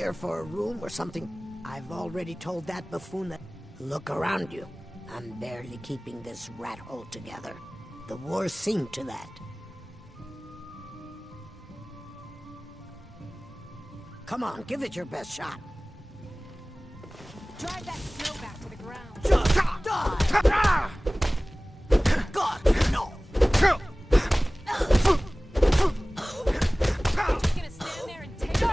here for a room or something? I've already told that buffoon that... Look around you. I'm barely keeping this rat hole together. The war's seen to that. Come on, give it your best shot. Drive that snow back to the ground. Just die! God, no! You're just gonna stand there and take it.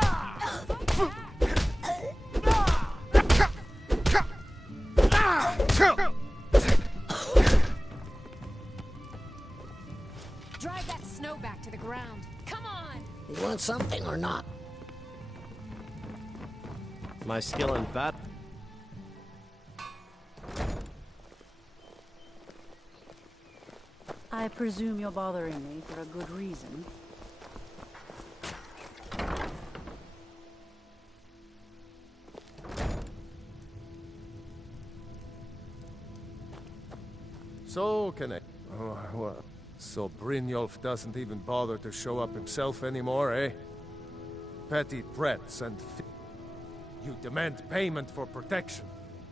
Drive that snow back to the ground. Come on! You want something or not? My skill in bat. I presume you're bothering me for a good reason. So, can I... Oh, what? So Brynjolf doesn't even bother to show up himself anymore, eh? Petty threats and... You demand payment for protection,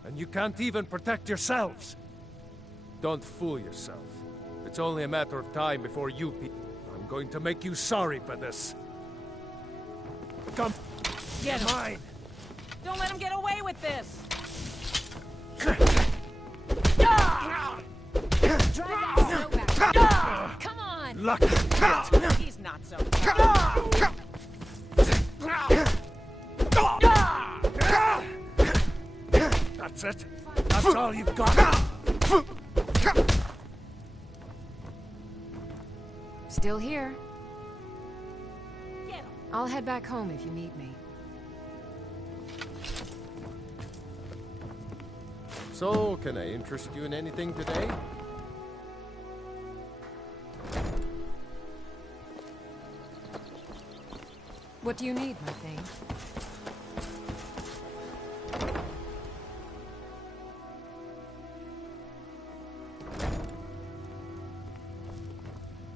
and you can't even protect yourselves. Don't fool yourself. It's only a matter of time before you people... I'm going to make you sorry for this. Come... Get him! Mine! Don't let him get away with this! Drive that snow back. Come on! Lucky kid! He's not so That's it? That's all you've got? Still here. I'll head back home if you need me. So, can I interest you in anything today? What do you need, my thing?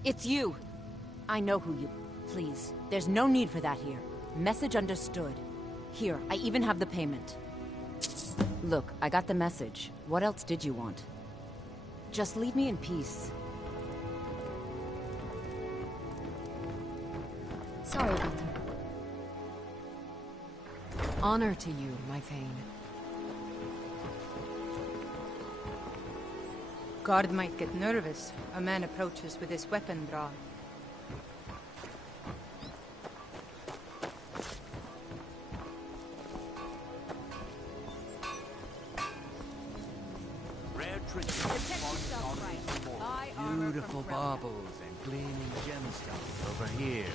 It's you! I know who you... Please, there's no need for that here. Message understood. Here, I even have the payment. Look, I got the message. What else did you want? Just leave me in peace. Sorry about them. Honor to you, my Thane. Guard might get nervous. A man approaches with his weapon drawn. Beautiful baubles and gleaming gemstones over here.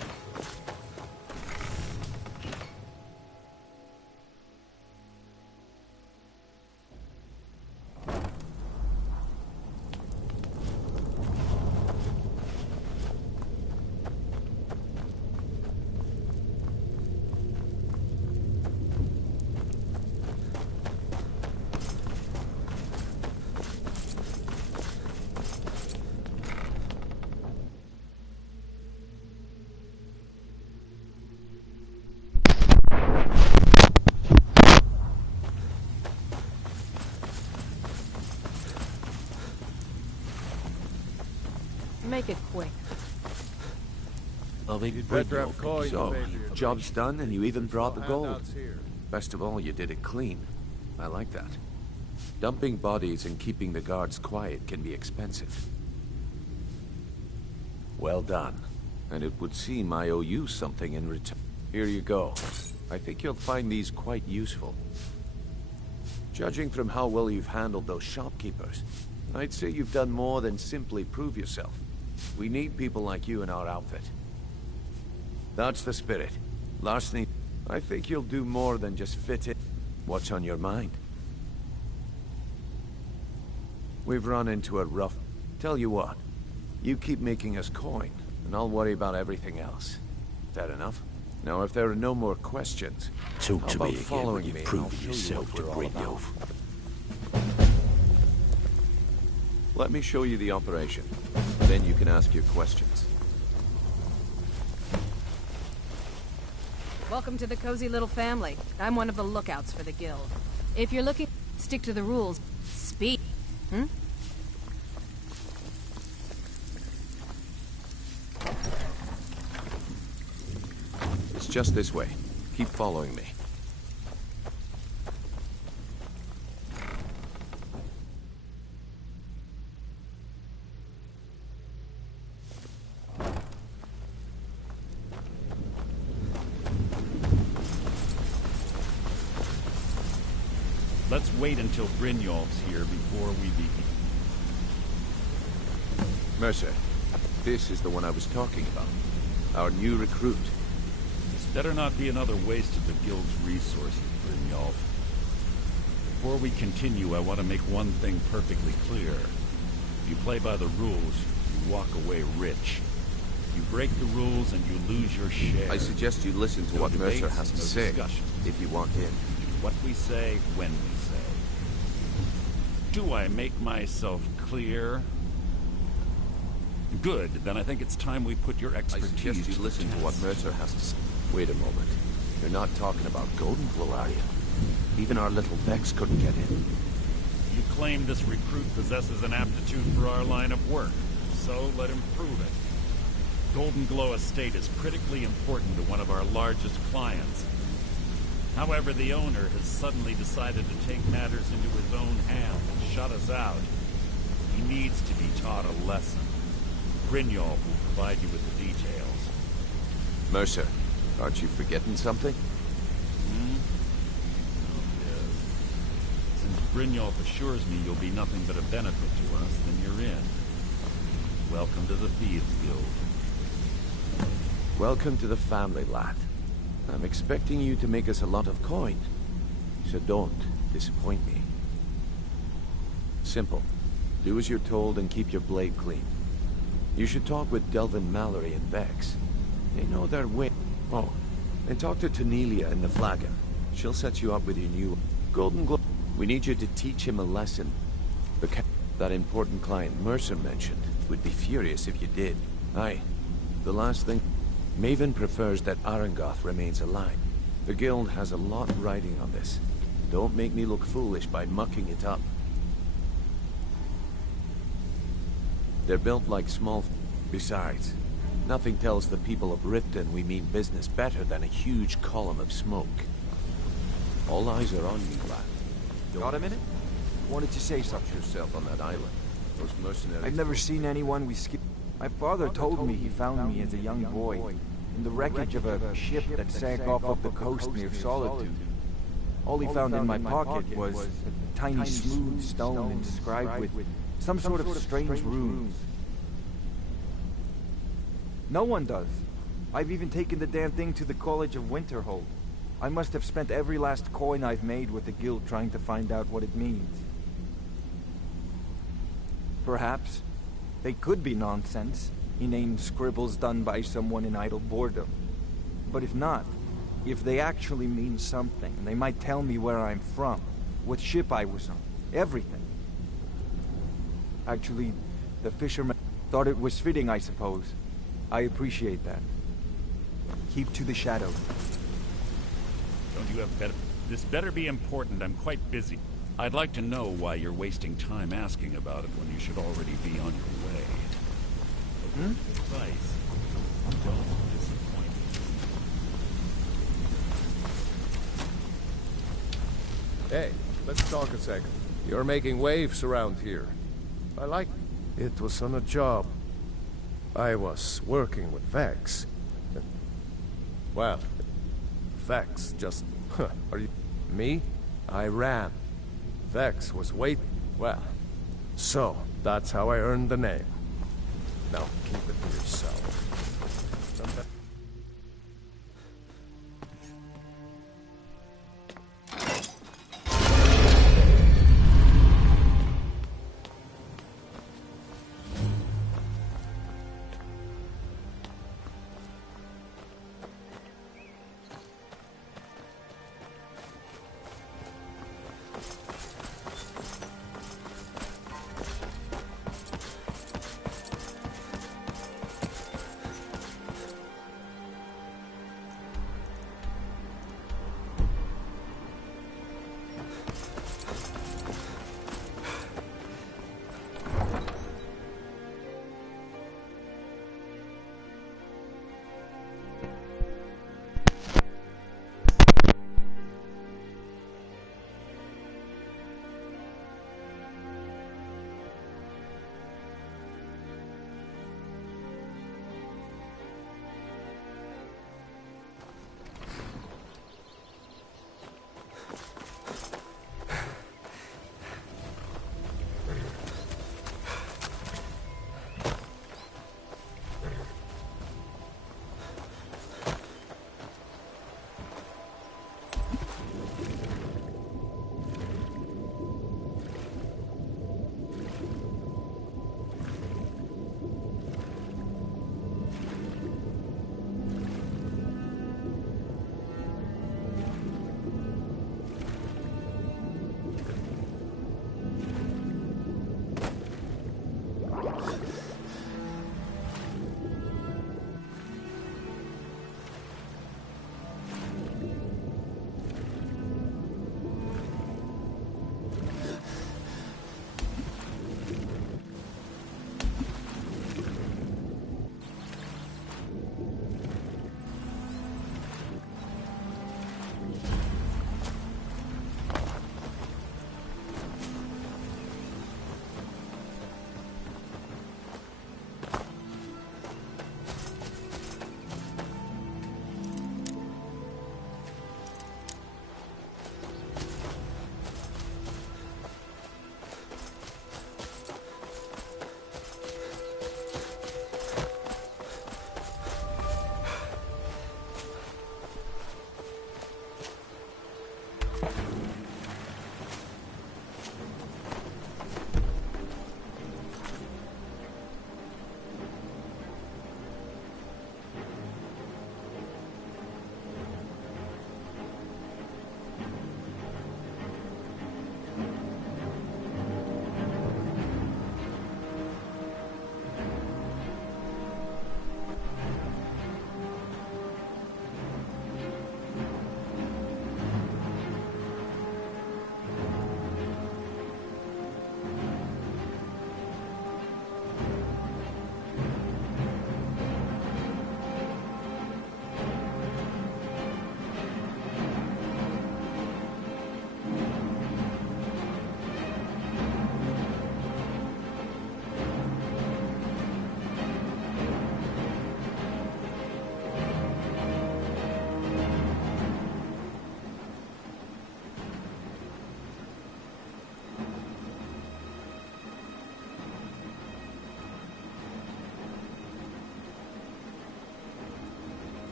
Make it quick. Loving better have coins, So, maybe. job's done and you even brought the gold. Handouts here. Best of all, you did it clean. I like that. Dumping bodies and keeping the guards quiet can be expensive. Well done. And it would seem I owe you something in return. Here you go. I think you'll find these quite useful. Judging from how well you've handled those shopkeepers, I'd say you've done more than simply prove yourself. We need people like you in our outfit. That's the spirit. Larceny, I think you'll do more than just fit in. What's on your mind? We've run into a rough... Tell you what, you keep making us coin, and I'll worry about everything else. That enough? Now, if there are no more questions, Talk to how me about again following when me you've and proven I'll show you yourself what to we're all about. Brynjolf. Let me show you the operation. Then you can ask your questions. Welcome to the cozy little family. I'm one of the lookouts for the guild. If you're looking, stick to the rules. Speed. It's just this way. Keep following me. Let's wait until Brynjolf's here before we begin. Mercer, this is the one I was talking about. Our new recruit. This better not be another waste of the guild's resources, Brynjolf. Before we continue, I want to make one thing perfectly clear. If you play by the rules, you walk away rich. You break the rules and you lose your share. I suggest you listen to what Mercer has to say, if you want in. What we say, when we say. Do I make myself clear? Good, then I think it's time we put your expertise to the test. I suggest you listen to what Mercer has to say. Wait a moment. You're not talking about Golden Glow, are you? Even our little Vex couldn't get in. You claim this recruit possesses an aptitude for our line of work, so let him prove it. Golden Glow Estate is critically important to one of our largest clients. However, the owner has suddenly decided to take matters into his own hands and shut us out. He needs to be taught a lesson. Brynjolf will provide you with the details. Mercer, aren't you forgetting something? Oh, yes. Since Brynjolf assures me you'll be nothing but a benefit to us, then you're in. Welcome to the Thieves Guild. Welcome to the family, lad. I'm expecting you to make us a lot of coin, so don't disappoint me. Simple. Do as you're told and keep your blade clean. You should talk with Delvin Mallory and Vex. They know their way. Oh, and talk to Tanelia in the Flagon. She'll set you up with your new Golden Glow. We need you to teach him a lesson. That important client Mercer mentioned would be furious if you did. Aye. The last thing... Maven prefers that Arangoth remains alive. The guild has a lot riding on this. Don't make me look foolish by mucking it up. They're built like small... Besides, nothing tells the people of Riften we mean business better than a huge column of smoke. All eyes are on you, lad. Got a minute? Wanted to say something. Yourself on that island. Those mercenaries... I've never seen anyone we skip. My father told me he found me as a young boy in the wreckage of a ship that sank off of the coast near Solitude. All he found in my pocket was a tiny smooth stone inscribed with some sort of strange runes. No one does. I've even taken the damn thing to the College of Winterhold. I must have spent every last coin I've made with the guild trying to find out what it means. Perhaps they could be nonsense, inane scribbles done by someone in idle boredom. But if not, if they actually mean something, they might tell me where I'm from, what ship I was on, everything. Actually, the fisherman thought it was fitting, I suppose. I appreciate that. Keep to the shadow. Don't you have better... This better be important. I'm quite busy. I'd like to know why you're wasting time asking about it when you should already be on your way. Advice. Don't disappoint me. Hey, let's talk a second. You're making waves around here. I like it. It was on a job. I was working with Vex. Well, Vex just... Are you... Me? I ran. Vex was waiting. Well, so that's how I earned the name. Now keep it to yourself. Sometimes...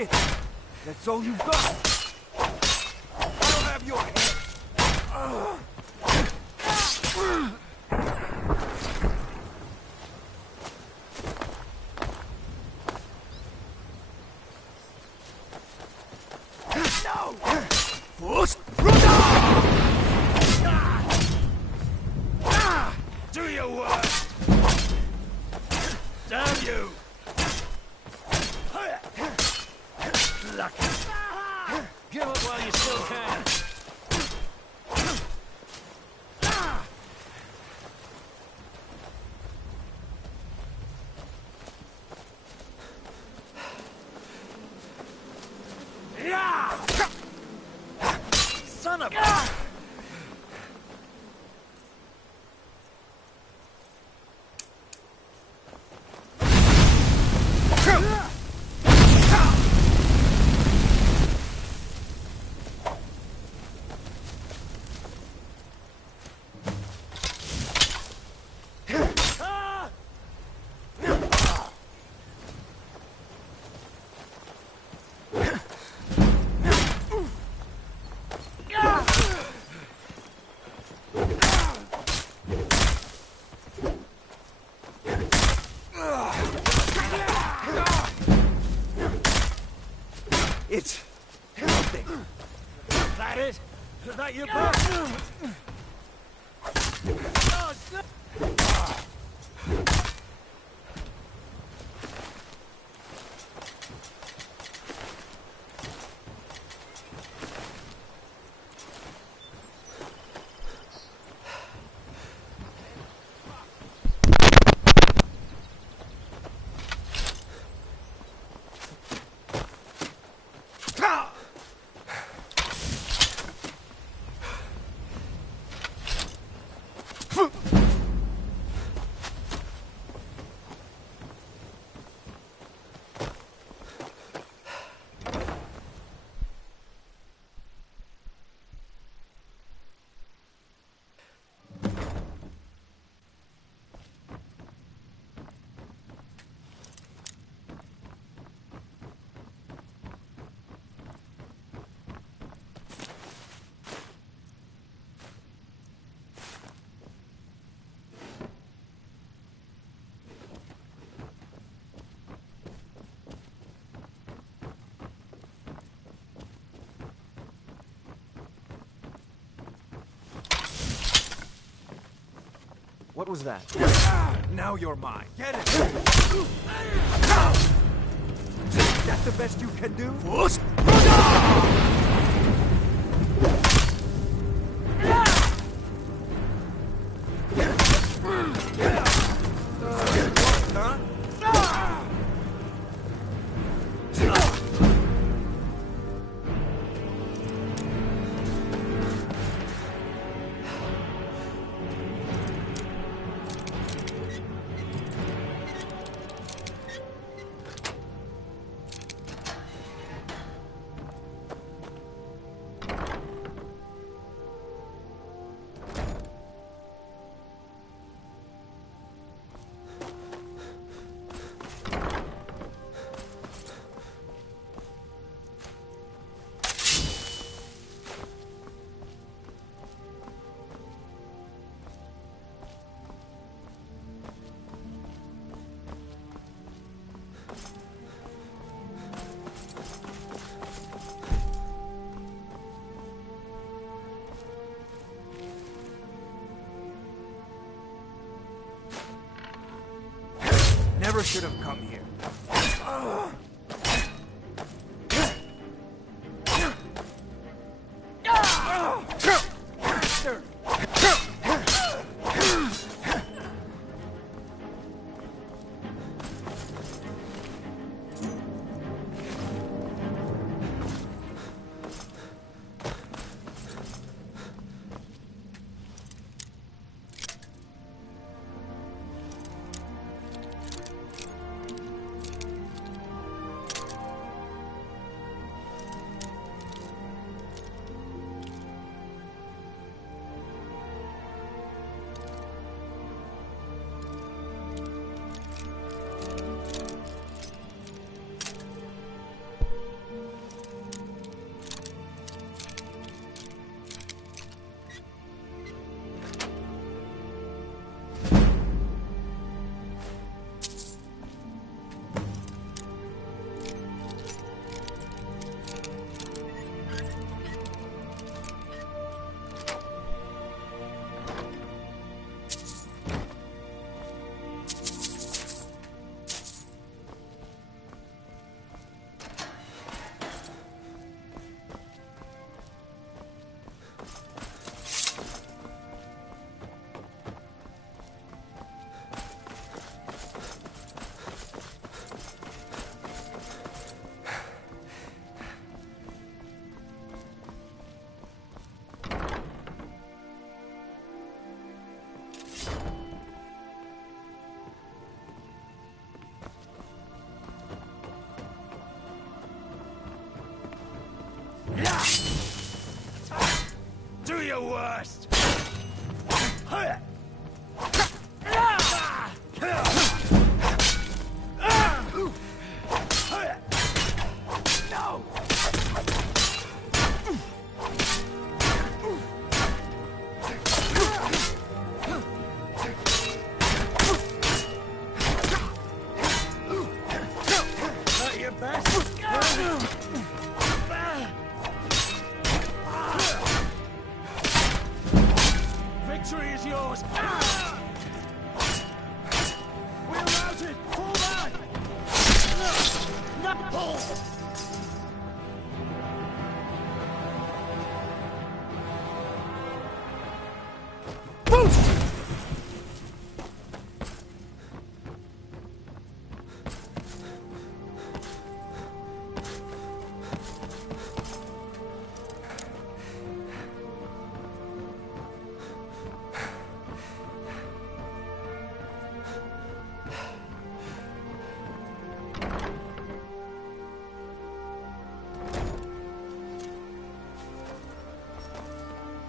Shit! That's all you've got! I'll have your head! Do your work! Damn you! Lucky. Give up while you still can. Son of a... It's nothing. That it? Is that your back? What was that? Now you're mine. Get it! That's the best you can do? Never should have come here. Do your worst! No! Not your best? Victory is yours! We're routed! Fall back! No!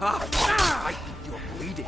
I think you're bleeding.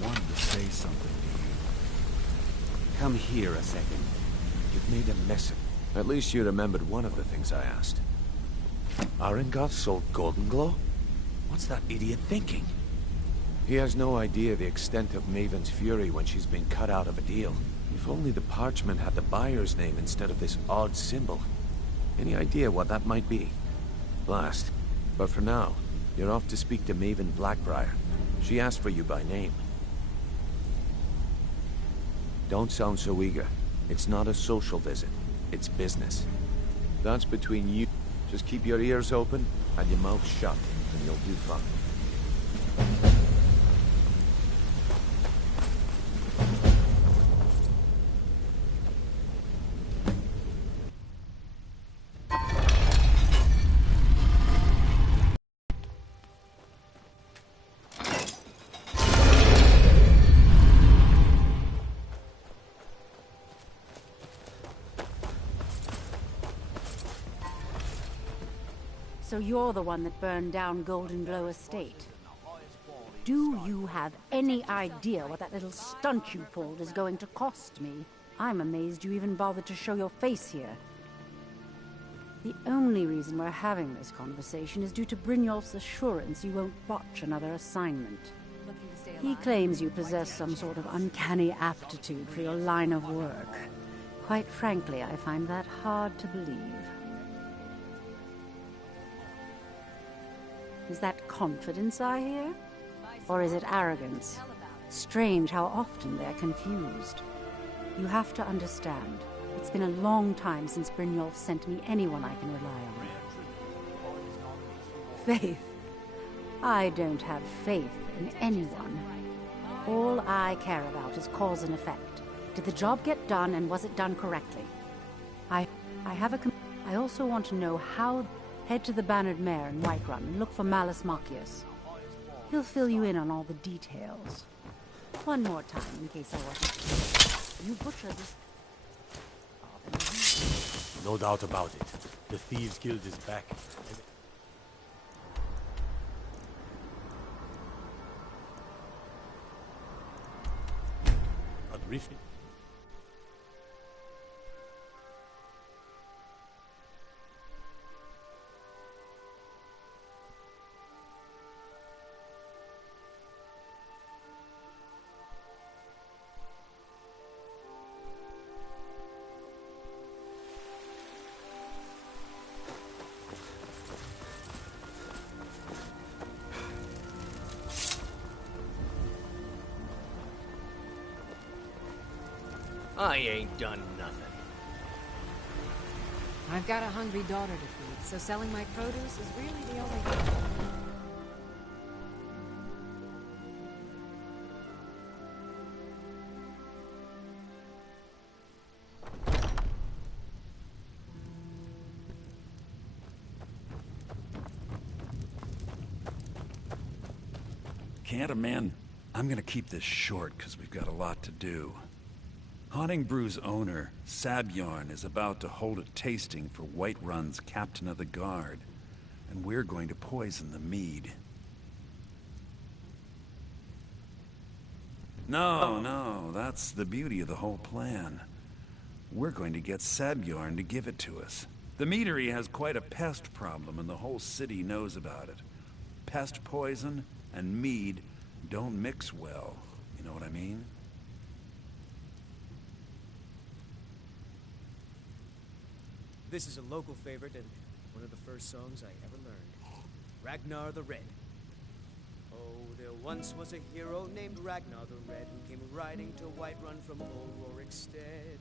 Wanted to say something to you. Come here a second. You've made a mess of it. At least you remembered one of the things I asked. Arengoth sold Golden Glow? What's that idiot thinking? He has no idea the extent of Maven's fury when she's been cut out of a deal. If only the parchment had the buyer's name instead of this odd symbol. Any idea what that might be? Blast. But for now, you're off to speak to Maven Blackbriar. She asked for you by name. Don't sound so eager. It's not a social visit. It's business. That's between you. Just keep your ears open and your mouth shut, and you'll do fine. So you're the one that burned down Golden Glow Estate. Do you have any idea what that little stunt you pulled is going to cost me? I'm amazed you even bothered to show your face here. The only reason we're having this conversation is due to Brynjolf's assurance you won't botch another assignment. He claims you possess some sort of uncanny aptitude for your line of work. Quite frankly, I find that hard to believe. Is that confidence I hear? Or is it arrogance? Strange how often they're confused. You have to understand, it's been a long time since Brynjolf sent me anyone I can rely on. Faith? I don't have faith in anyone. All I care about is cause and effect. Did the job get done, and was it done correctly? I also want to know how. Head to the Bannered Mare in Whiterun and look for Malus Machius. He'll fill you in on all the details. One more time, in case I wasn't. You butcher this. No doubt about it. The Thieves Guild is back. Adrift. I ain't done nothing. I've got a hungry daughter to feed, so selling my produce is really the only thing. Can't a man... I'm gonna keep this short, because we've got a lot to do. Haunting Brew's owner, Sabjorn, is about to hold a tasting for Whiterun's Captain of the Guard, and we're going to poison the mead. No, that's the beauty of the whole plan. We're going to get Sabjorn to give it to us. The meadery has quite a pest problem, and the whole city knows about it. Pest poison and mead don't mix well, you know what I mean? This is a local favorite and one of the first songs I ever learned. Ragnar the Red. Oh, there once was a hero named Ragnar the Red who came riding to Whiterun from old Rorikstead.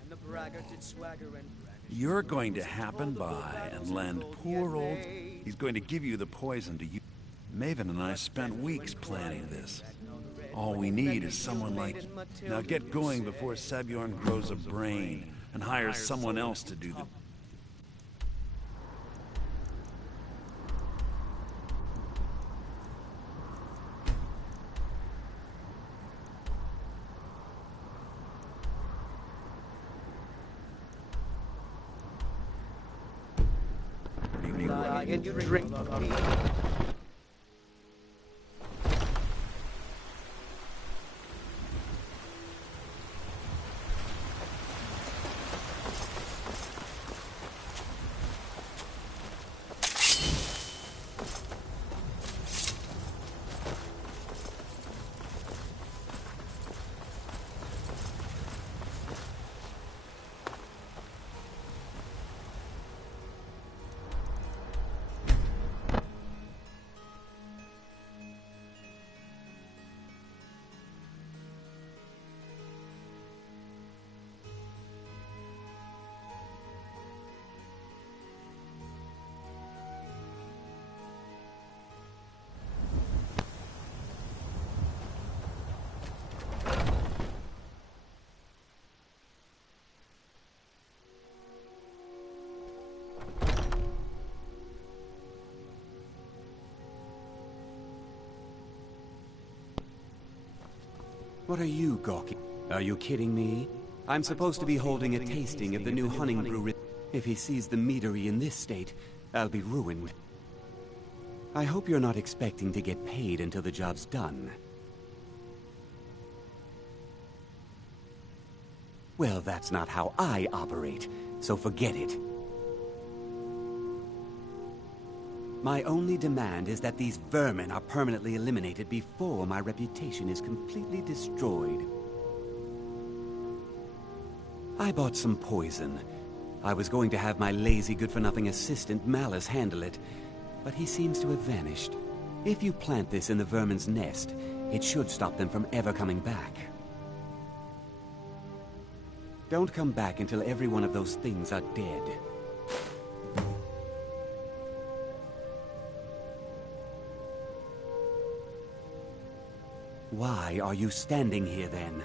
And the braggart did swagger and brandish. You're going to happen by and lend poor old... He's going to give you the poison to use. Maven and I spent weeks planning this. All we need is someone like you. Now get going before Sabjorn grows a brain and hires someone else to do the... And you drink me. What are you gawking? Are you kidding me? I'm supposed to be holding a tasting of the new hunting brew. If he sees the meadery in this state, I'll be ruined. I hope you're not expecting to get paid until the job's done. Well, that's not how I operate, so forget it. My only demand is that these vermin are permanently eliminated before my reputation is completely destroyed. I bought some poison. I was going to have my lazy, good-for-nothing assistant Malice handle it, but he seems to have vanished. If you plant this in the vermin's nest, it should stop them from ever coming back. Don't come back until every one of those things are dead. Why are you standing here, then?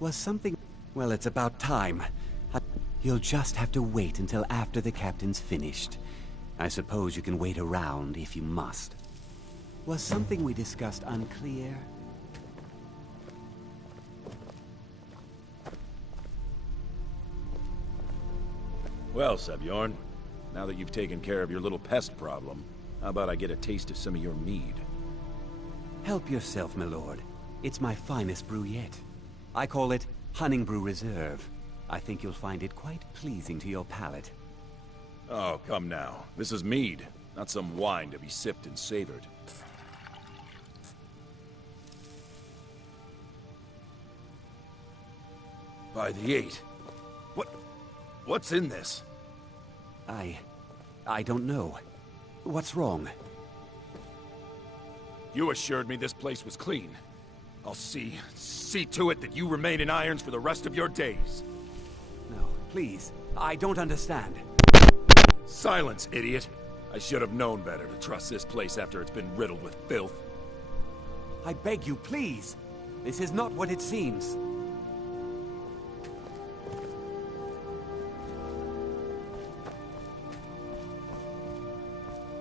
Was something... Well, it's about time. You'll just have to wait until after the captain's finished. I suppose you can wait around if you must. Was something we discussed unclear? Well, Sebjorn, now that you've taken care of your little pest problem, how about I get a taste of some of your mead? Help yourself, my lord. It's my finest brew yet. I call it Honningbrew Reserve. I think you'll find it quite pleasing to your palate. Oh, come now. This is mead, not some wine to be sipped and savored. By the 8. What's in this? I don't know. What's wrong? You assured me this place was clean. I'll see to it that you remain in irons for the rest of your days. No, please. I don't understand. Silence, idiot. I should have known better to trust this place after it's been riddled with filth. I beg you, please. This is not what it seems.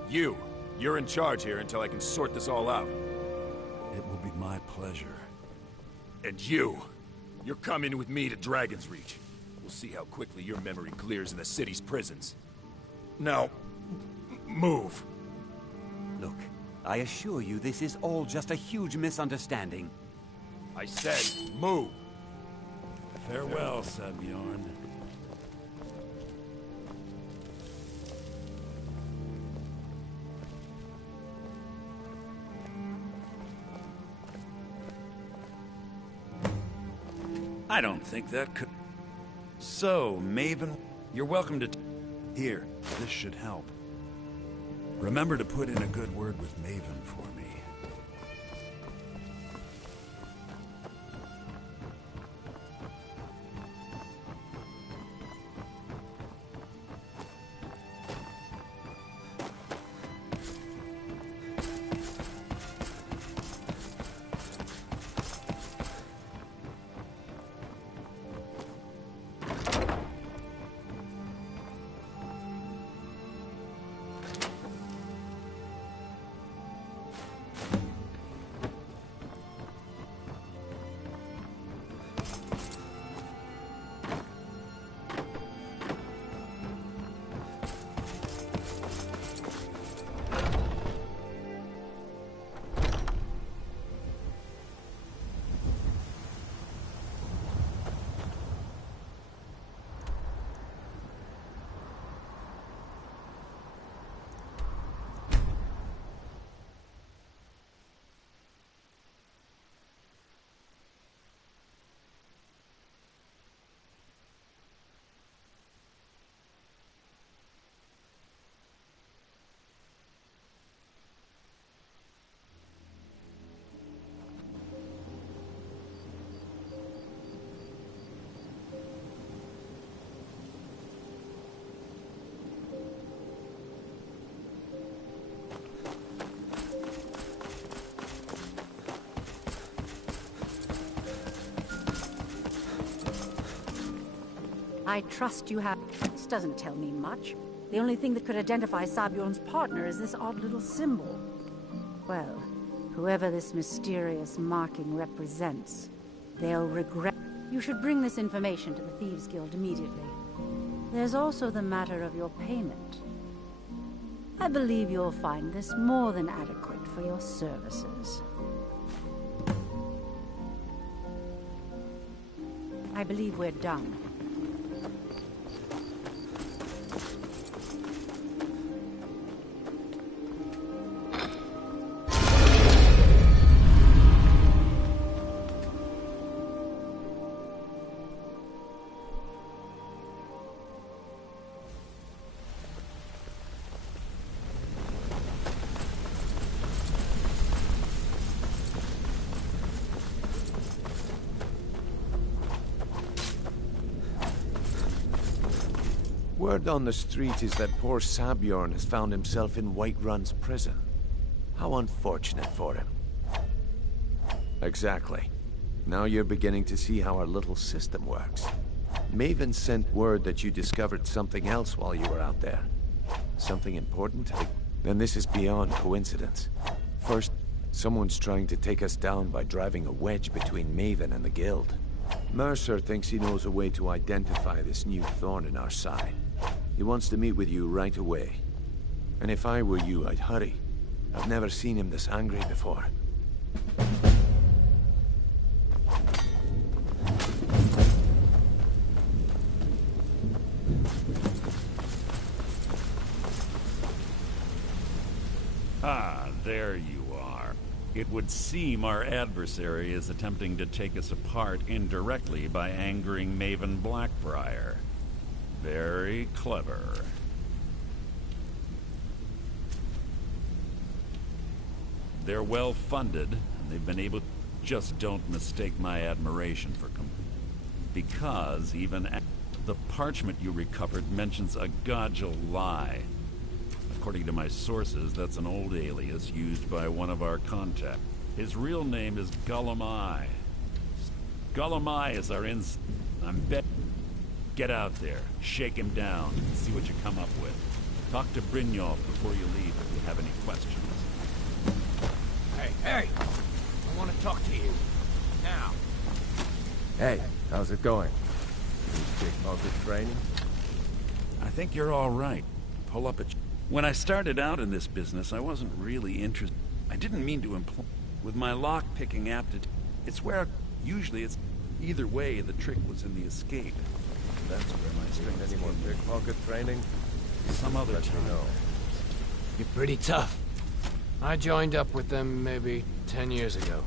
You're in charge here until I can sort this all out. It will be my pleasure. And you're coming with me to Dragon's Reach. We'll see how quickly your memory clears in the city's prisons. Now, move. Look, I assure you this is all just a huge misunderstanding. I said, move. Farewell, Sebjorn. I don't think that could... So, Maven, you're welcome to... Here, this should help. Remember to put in a good word with Maven for me. I trust you have... This doesn't tell me much. The only thing that could identify Sabjorn's partner is this odd little symbol. Well, whoever this mysterious marking represents, they'll regret... You should bring this information to the Thieves Guild immediately. There's also the matter of your payment. I believe you'll find this more than adequate for your services. I believe we're done. Word on the street is that poor Sabjorn has found himself in Whiterun's prison. How unfortunate for him. Exactly. Now you're beginning to see how our little system works. Maven sent word that you discovered something else while you were out there. Something important? Then this is beyond coincidence. First, someone's trying to take us down by driving a wedge between Maven and the Guild. Mercer thinks he knows a way to identify this new thorn in our side. He wants to meet with you right away. And if I were you, I'd hurry. I've never seen him this angry before. Ah, there you are. It would seem our adversary is attempting to take us apart indirectly by angering Maven Blackbriar. Very clever. They're well funded, and they've been able... Just don't mistake my admiration for them. Because even the parchment you recovered mentions a Godjal lie. According to my sources, that's an old alias used by one of our contacts. His real name is Gullum-Eye. Gullum-Eye is our I'm bet... Get out there, shake him down, and see what you come up with. Talk to Brynjolf before you leave if you have any questions. Hey! I want to talk to you. Now. Hey, how's it going? Pickpocket training? I think you're all right. Pull up at... When I started out in this business, I wasn't really interested. I didn't mean to imply... With my lock-picking aptitude, it's where... Usually it's... Either way, the trick was in the escape. That's where my strength is. Any more pickpocket training? Some other time. Know. You're pretty tough. I joined up with them maybe 10 years ago.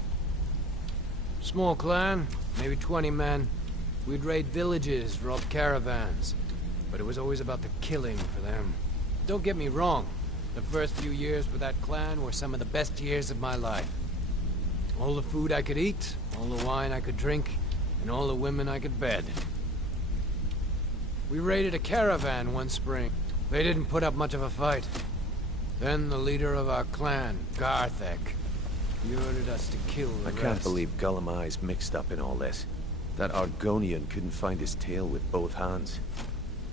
Small clan, maybe 20 men. We'd raid villages, rob caravans. But it was always about the killing for them. Don't get me wrong. The first few years with that clan were some of the best years of my life. All the food I could eat, all the wine I could drink, and all the women I could bed. We raided a caravan one spring. They didn't put up much of a fight. Then the leader of our clan, Garthek, he ordered us to kill the I can't believe Gullum mixed up in all this. That Argonian couldn't find his tail with both hands.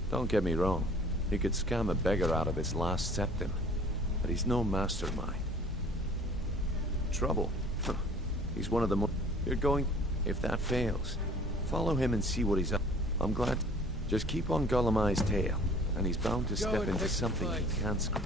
Don't get me wrong. He could scam a beggar out of his last septim. But he's no mastermind. Trouble? Huh. He's one of the most... You're going... If that fails, follow him and see what he's up. I'm glad... Just keep on Gullum tail, and he's bound to step into something he can't screw.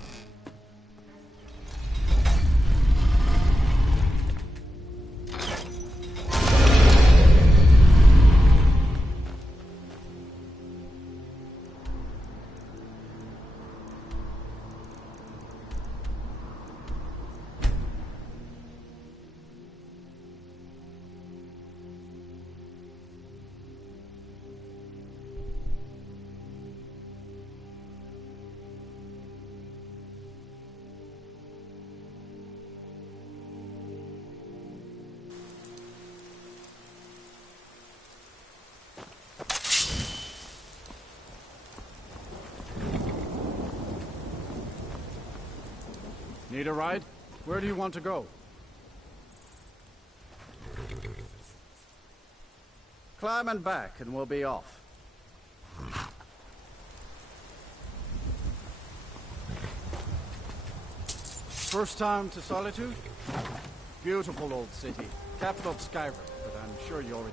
Need a ride? Where do you want to go? Climb and back, and we'll be off. First time to Solitude? Beautiful old city. Capital of Skyrim, but I'm sure you already...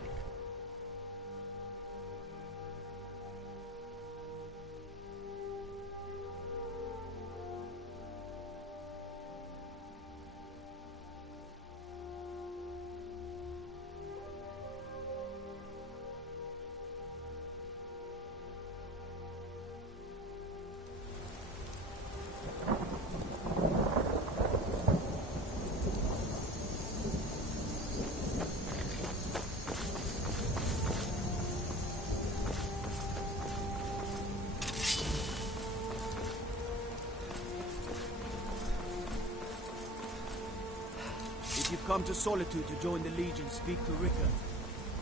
If you've come to Solitude to join the Legion, speak to Ricker.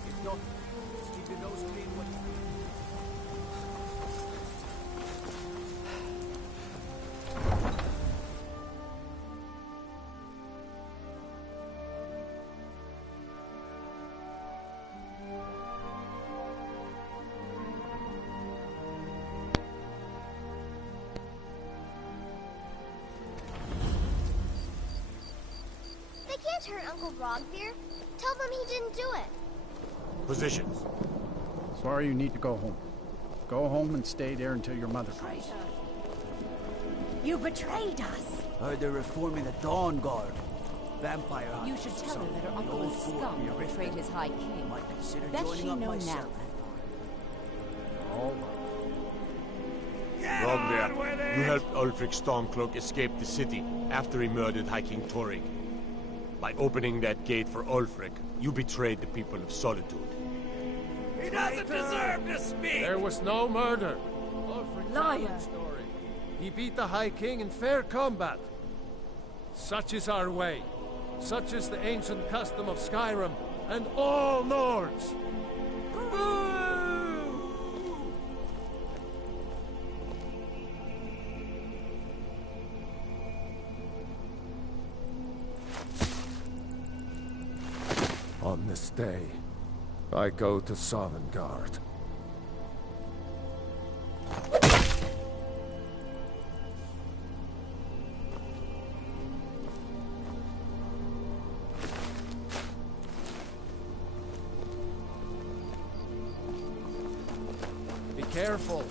If not, just keep your nose clean when you... Turn Uncle Rogvir. Tell them he didn't do it. Positions. Sorry you need to go home. Go home and stay there until your mother comes. You betrayed us. Heard they're reforming the Dawn Guard. Vampire You should tell her that her uncle is scum who betrayed his High King. Might consider Bet joining she up know myself. All right. Rogver, you helped Ulfric Stormcloak escape the city after he murdered High King Torrig. By opening that gate for Ulfric, you betrayed the people of Solitude. He doesn't deserve to speak! There was no murder. Ulfric told that story. He beat the High King in fair combat. Such is our way. Such is the ancient custom of Skyrim and all Nords. On this day, I go to Sovngarde. Be careful.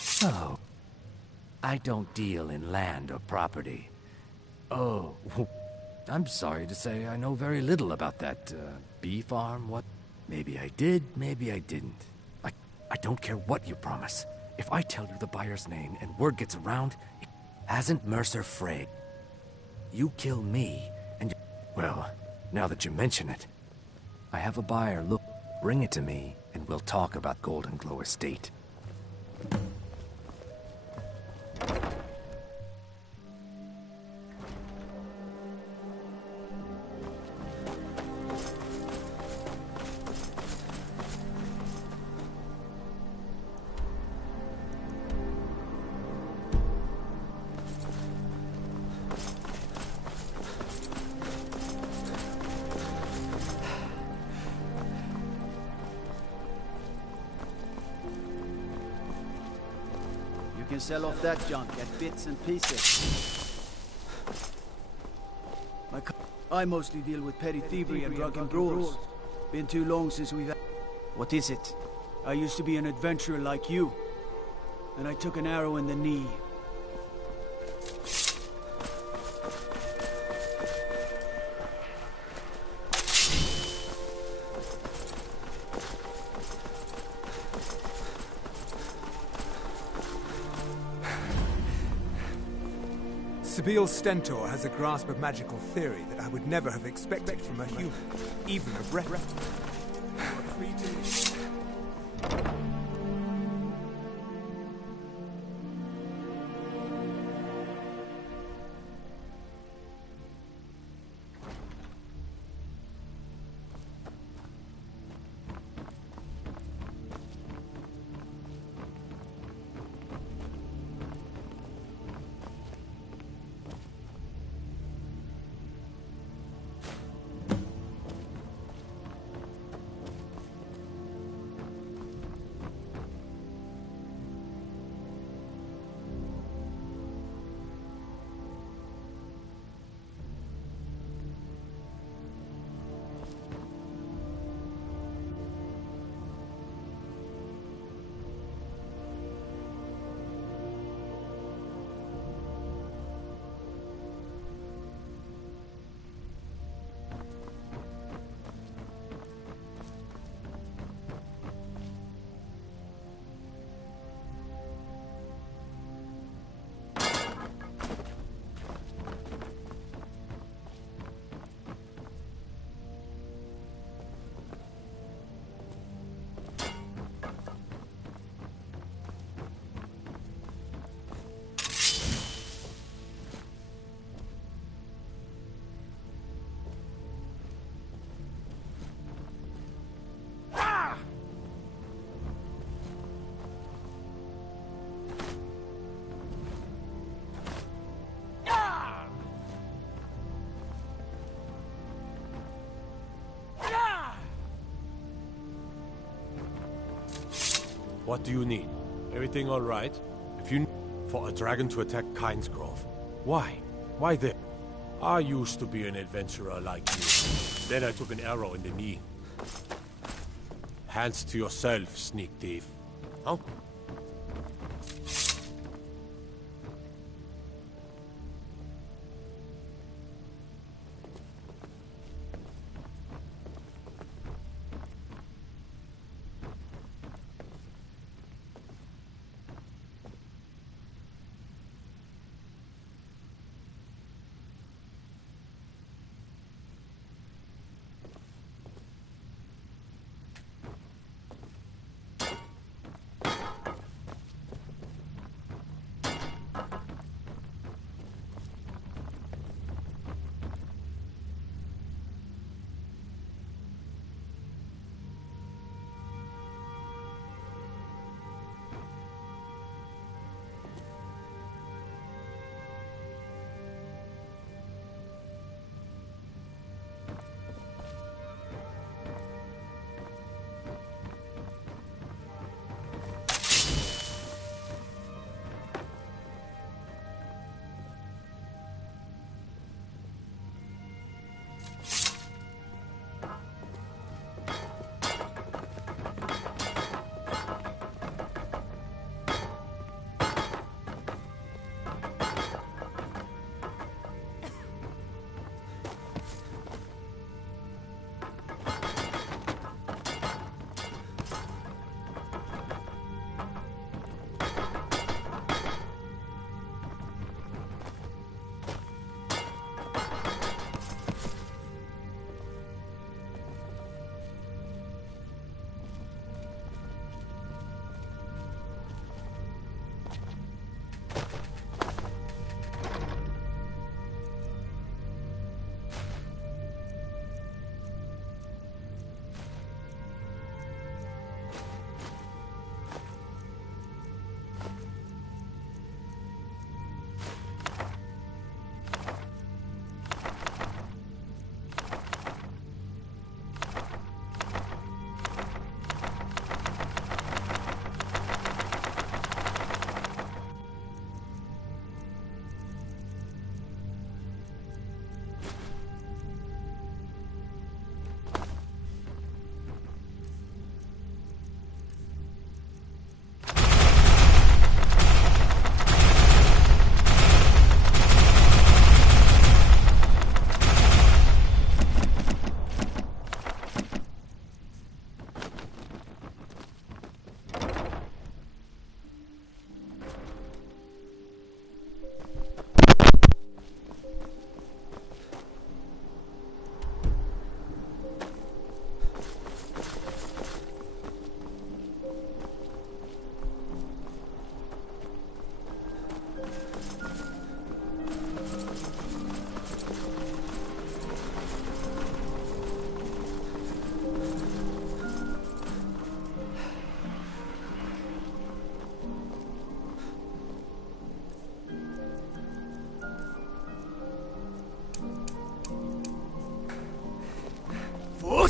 So, I don't deal in land or property. Oh, I'm sorry to say I know very little about that bee farm. What Maybe I did, maybe I didn't. I don't care what you promise. If I tell you the buyer's name and word gets around, it hasn't Mercer frayed. You kill me, and well, now that you mention it, I have a buyer. Look, bring it to me, and we'll talk about Golden Glow Estate. You can sell off that junk at bits and pieces. I mostly deal with petty thievery and drunken brawls. Been too long since we've... What is it? I used to be an adventurer like you. And I took an arrow in the knee. Sabil Stentor has a grasp of magical theory that I would never have expected from a human, even a breath. You are free to leave. What do you need? Everything all right? If you for a dragon to attack Kyne's Grove. Why? Why there? I used to be an adventurer like you. Then I took an arrow in the knee. Hands to yourself, sneak thief. Huh?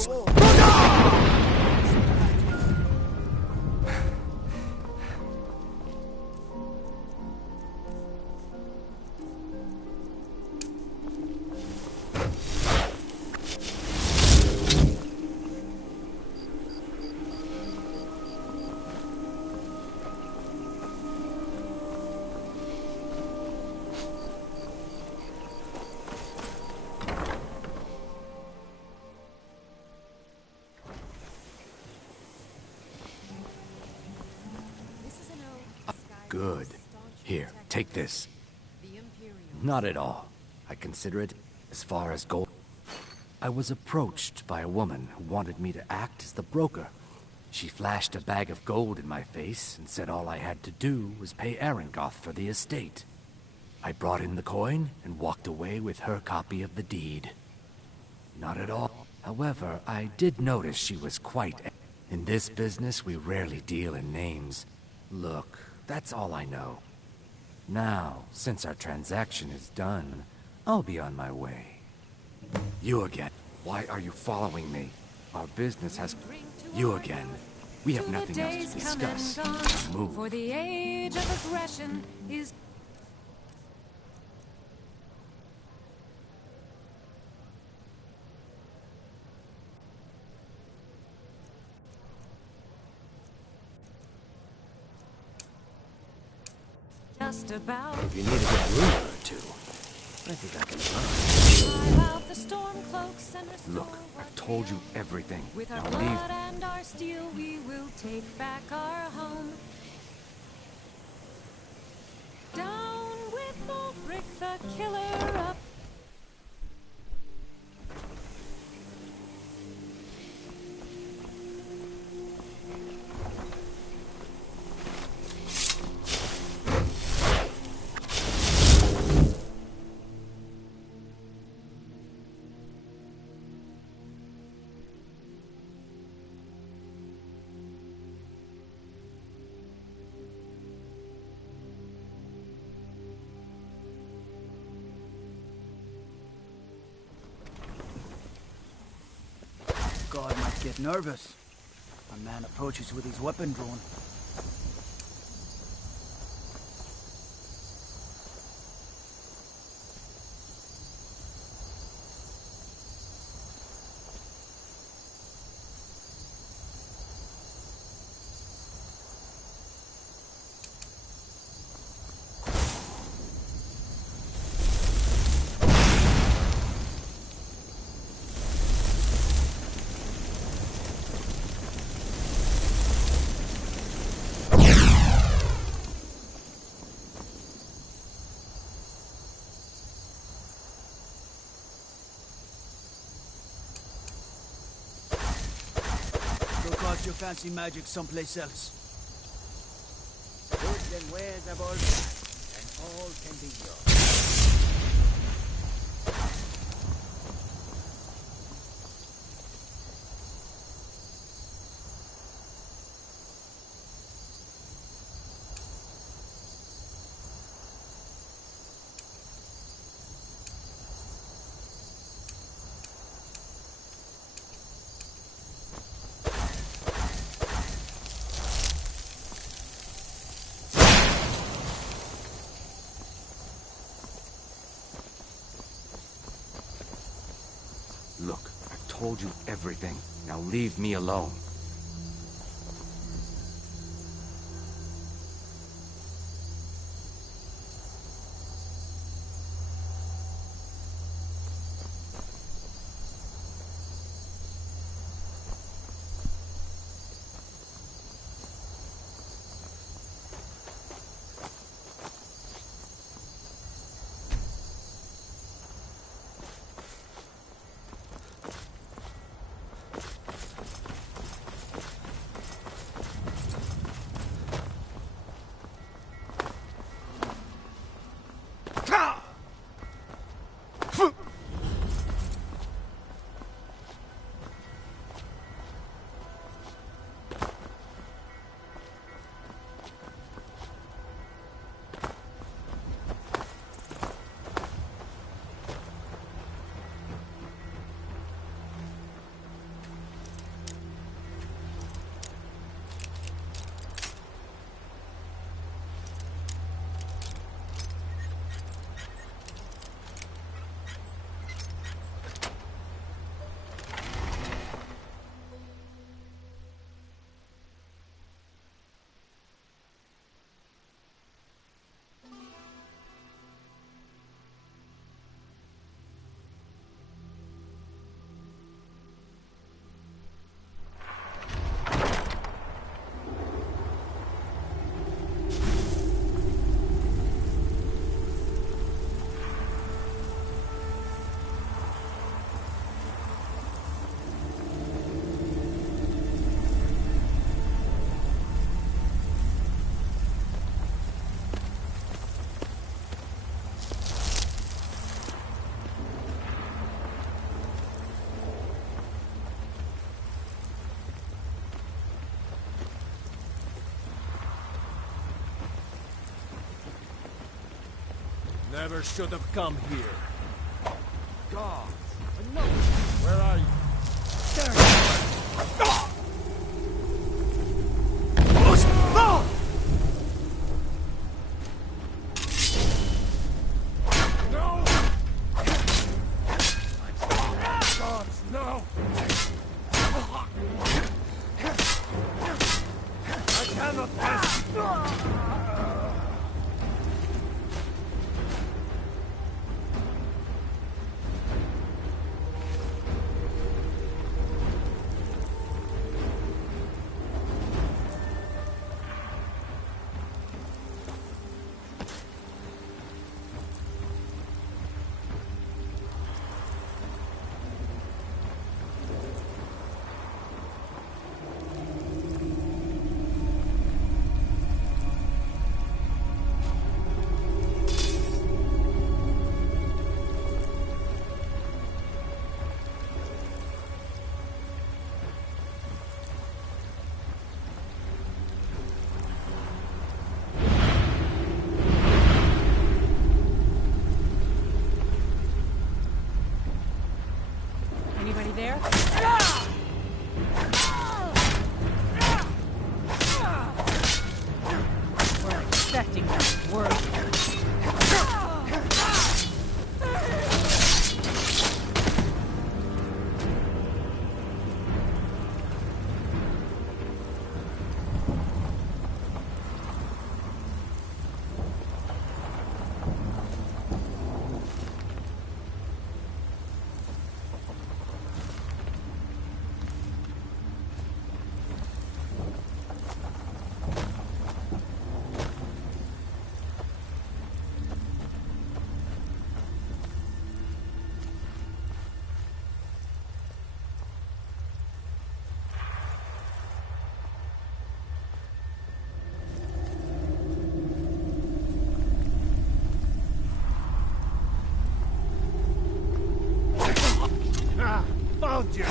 Vamos! Good. Here, take this. Not at all. I consider it as far as gold. I was approached by a woman who wanted me to act as the broker. She flashed a bag of gold in my face and said all I had to do was pay Arangoth for the estate. I brought in the coin and walked away with her copy of the deed. Not at all. However, I did notice she was quite... In this business, we rarely deal in names. Look, that's all I know. Now, since our transaction is done, I'll be on my way. You again. Why are you following me? Our business has... You again. We have nothing else to discuss. Move. For the age of aggression is... just about... If you need a good rumor or two, I think I can find. Drive out the storm cloaks and restore. Look, I've told you everything. With our Now blood leave. and our steel, we will take back our home. Down with Ulfric the killer up. God might get nervous. A man approaches with his weapon drawn. Cast your fancy magic someplace else. Goods and wares of all kinds, and all can be yours. Look, I've told you everything. Now leave me alone. Never should have come here. God, enough! Where are you? No! Gods, no! I cannot pass! Anybody there? We're expecting that word. Found you!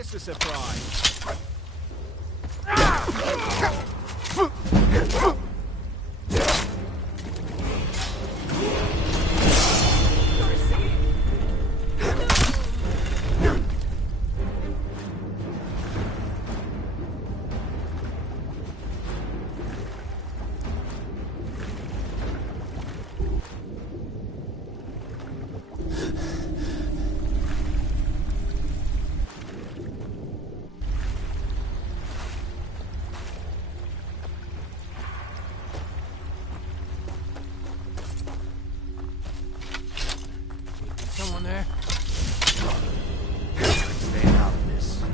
this a surprise? Someone there? Stay out of this.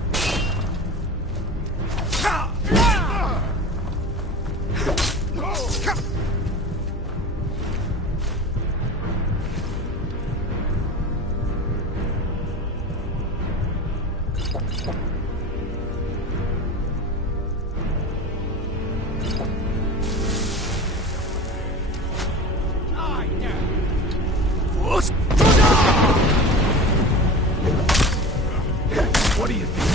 What do you think?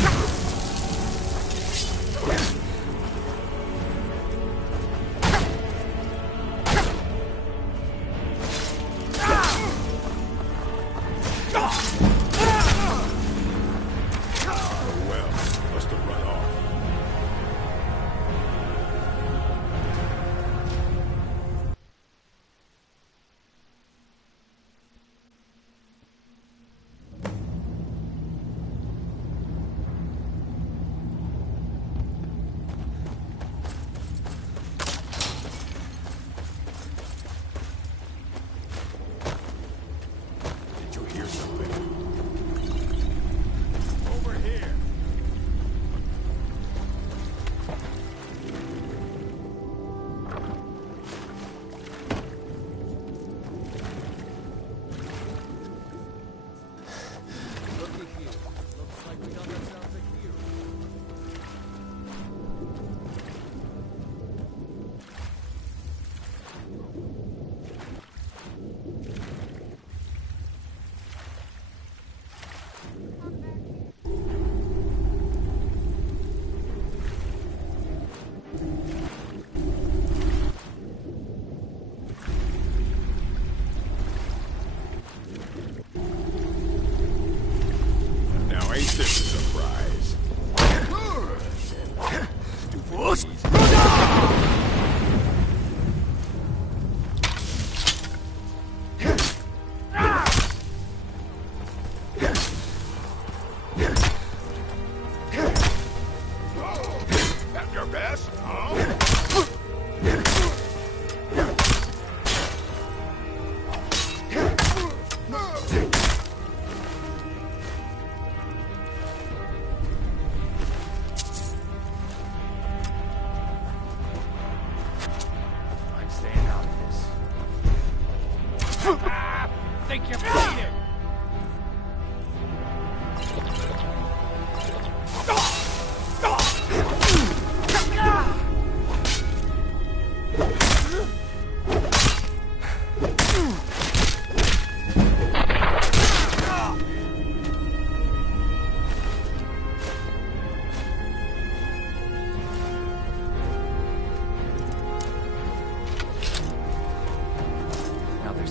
Think you're bleeding!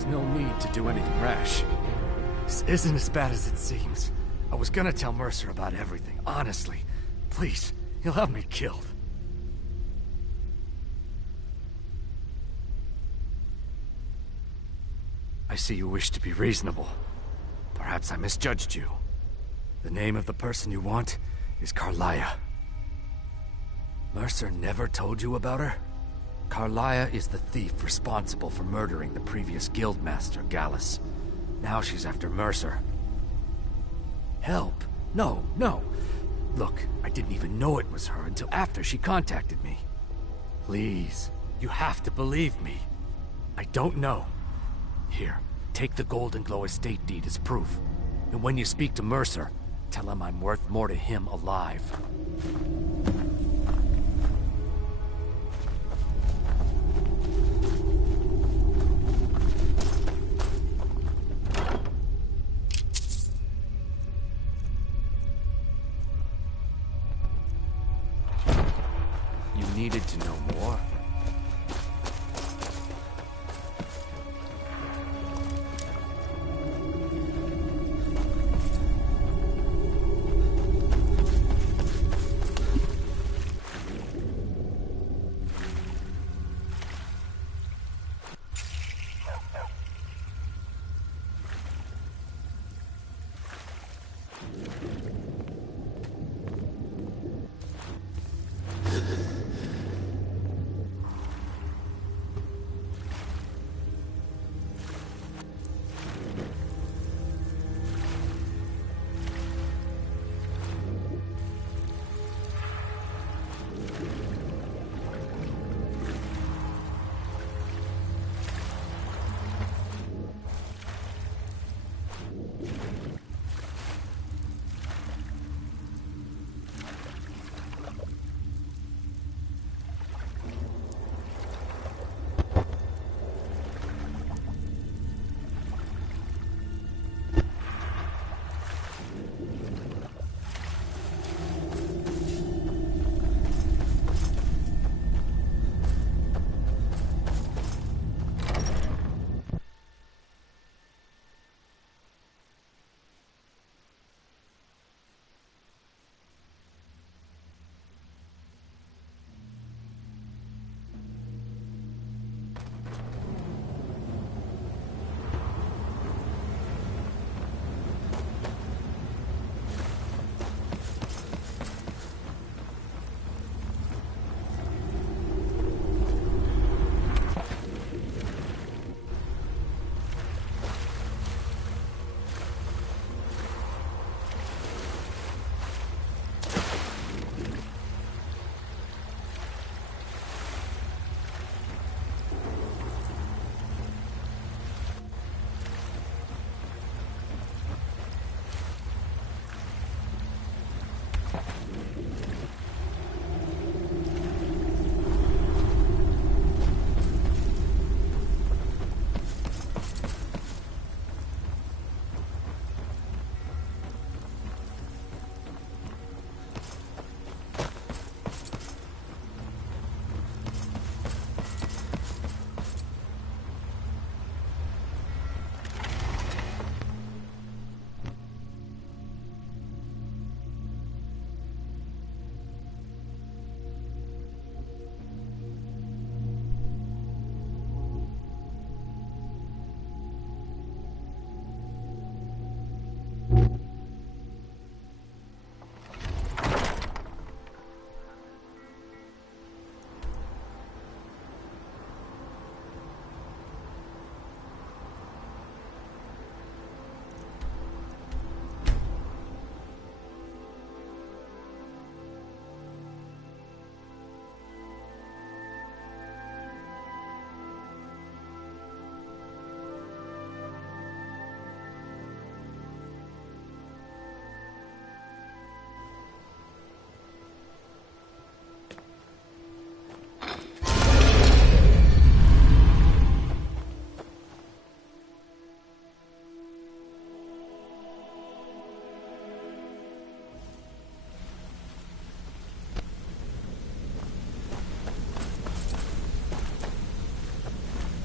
No need to do anything rash. This isn't as bad as it seems. I was gonna tell Mercer about everything, honestly. Please, he'll have me killed. I see you wish to be reasonable. Perhaps I misjudged you. The name of the person you want is Carlia. Mercer never told you about her? Carlia is the thief responsible for murdering the previous guildmaster, Gallus. Now she's after Mercer. Help? No, no. Look, I didn't even know it was her until after she contacted me. Please, you have to believe me. I don't know. Here, take the Golden Glow estate deed as proof. And when you speak to Mercer, tell him I'm worth more to him alive.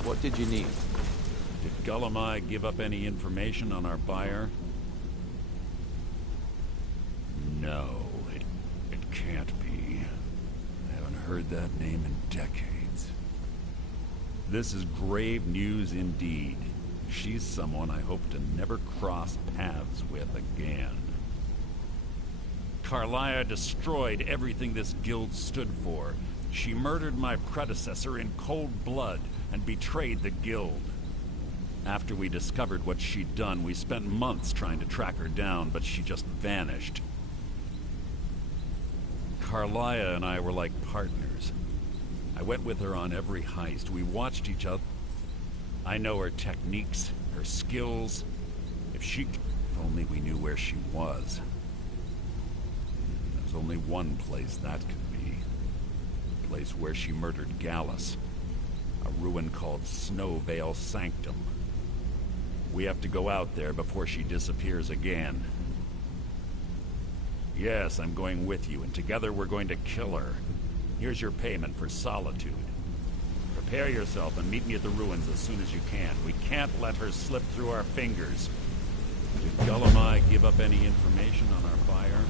What did you need? Did Gullamai give up any information on our buyer? No, it can't be. I haven't heard that name in decades. This is grave news indeed. She's someone I hope to never cross paths with again. Carlia destroyed everything this guild stood for. She murdered my predecessor in cold blood and betrayed the guild. After we discovered what she'd done, we spent months trying to track her down, but she just vanished. Carlia and I were like partners. I went with her on every heist. We watched each other. I know her techniques, her skills. If only we knew where she was. There's only one place that could be. The place where she murdered Gallus. A ruin called Snowvale Sanctum. We have to go out there before she disappears again. Yes, I'm going with you, and together we're going to kill her. Here's your payment for solitude. Prepare yourself and meet me at the ruins as soon as you can. We can't let her slip through our fingers. Did Gullamai give up any information on our buyer?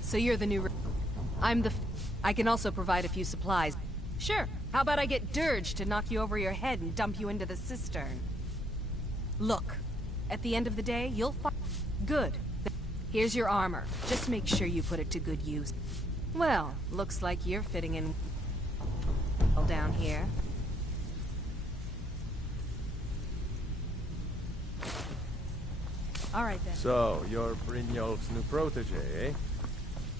So you're the new... I'm the... I can also provide a few supplies. Sure. How about I get Dirge to knock you over your head and dump you into the cistern? Look, at the end of the day, you'll find... Good. Here's your armor. Just make sure you put it to good use. Well, looks like you're fitting in... well down here. All right, then. So, you're Brynjolf's new protege, eh?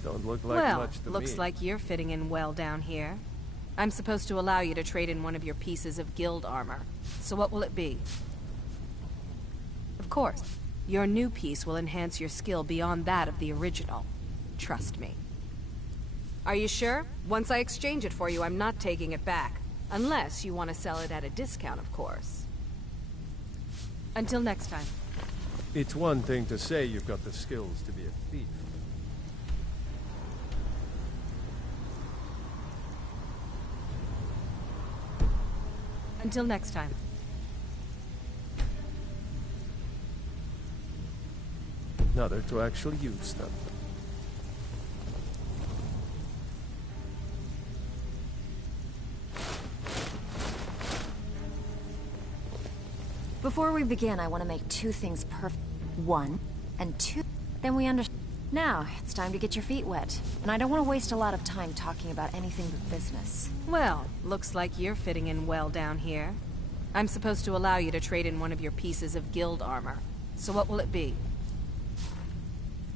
Don't look like much to me. Well, looks like you're fitting in well down here. I'm supposed to allow you to trade in one of your pieces of guild armor. So what will it be? Of course, your new piece will enhance your skill beyond that of the original. Trust me. Are you sure? Once I exchange it for you, I'm not taking it back. Unless you want to sell it at a discount, of course. Until next time. It's one thing to say you've got the skills to be a thief. Until next time. Another to actually use them. Before we begin, I want to make two things perfect. One, and two, then we understand. Now, it's time to get your feet wet. And I don't want to waste a lot of time talking about anything but business. Well, looks like you're fitting in well down here. I'm supposed to allow you to trade in one of your pieces of guild armor. So what will it be?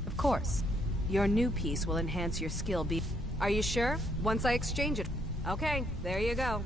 Of course. Your new piece will enhance your skill be... Are you sure? Once I exchange it... Okay, there you go.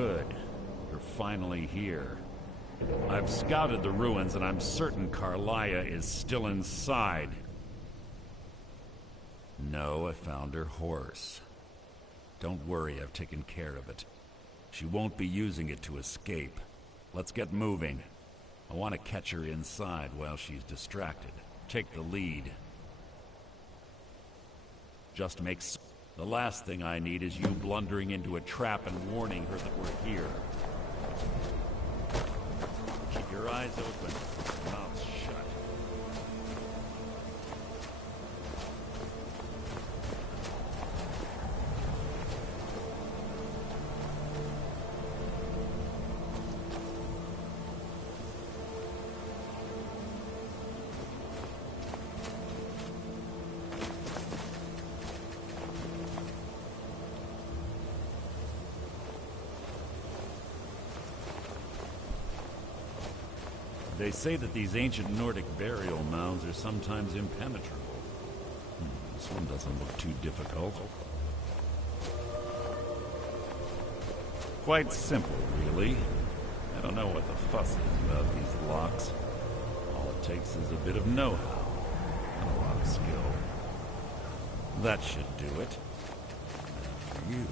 Good. You're finally here. I've scouted the ruins, and I'm certain Carlia is still inside. No, I found her horse. Don't worry, I've taken care of it. She won't be using it to escape. Let's get moving. I want to catch her inside while she's distracted. Take the lead. Just make s- The last thing I need is you blundering into a trap and warning her that we're here. Keep your eyes open, mouth shut. They say that these ancient Nordic burial mounds are sometimes impenetrable. This one doesn't look too difficult. Quite simple, really. I don't know what the fuss is about these locks. All it takes is a bit of know-how and a lot of skill. That should do it. And for you...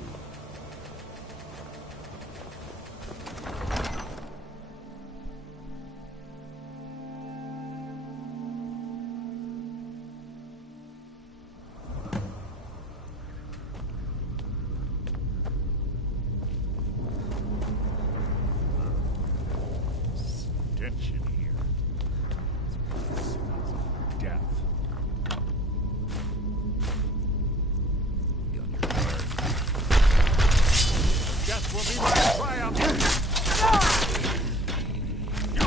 Tension here. It smells of death. Be on your guard. Death will be my triumph. You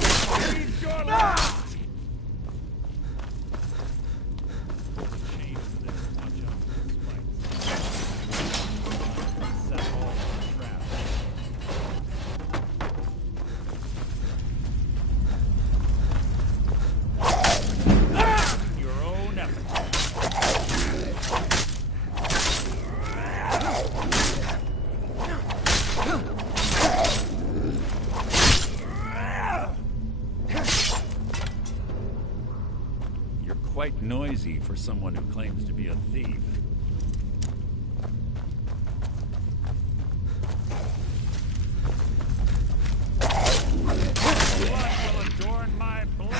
need your last. Chains there. Watch out for the spikes. Set all the traps. Quite noisy for someone who claims to be a thief. Blood will adorn my blade.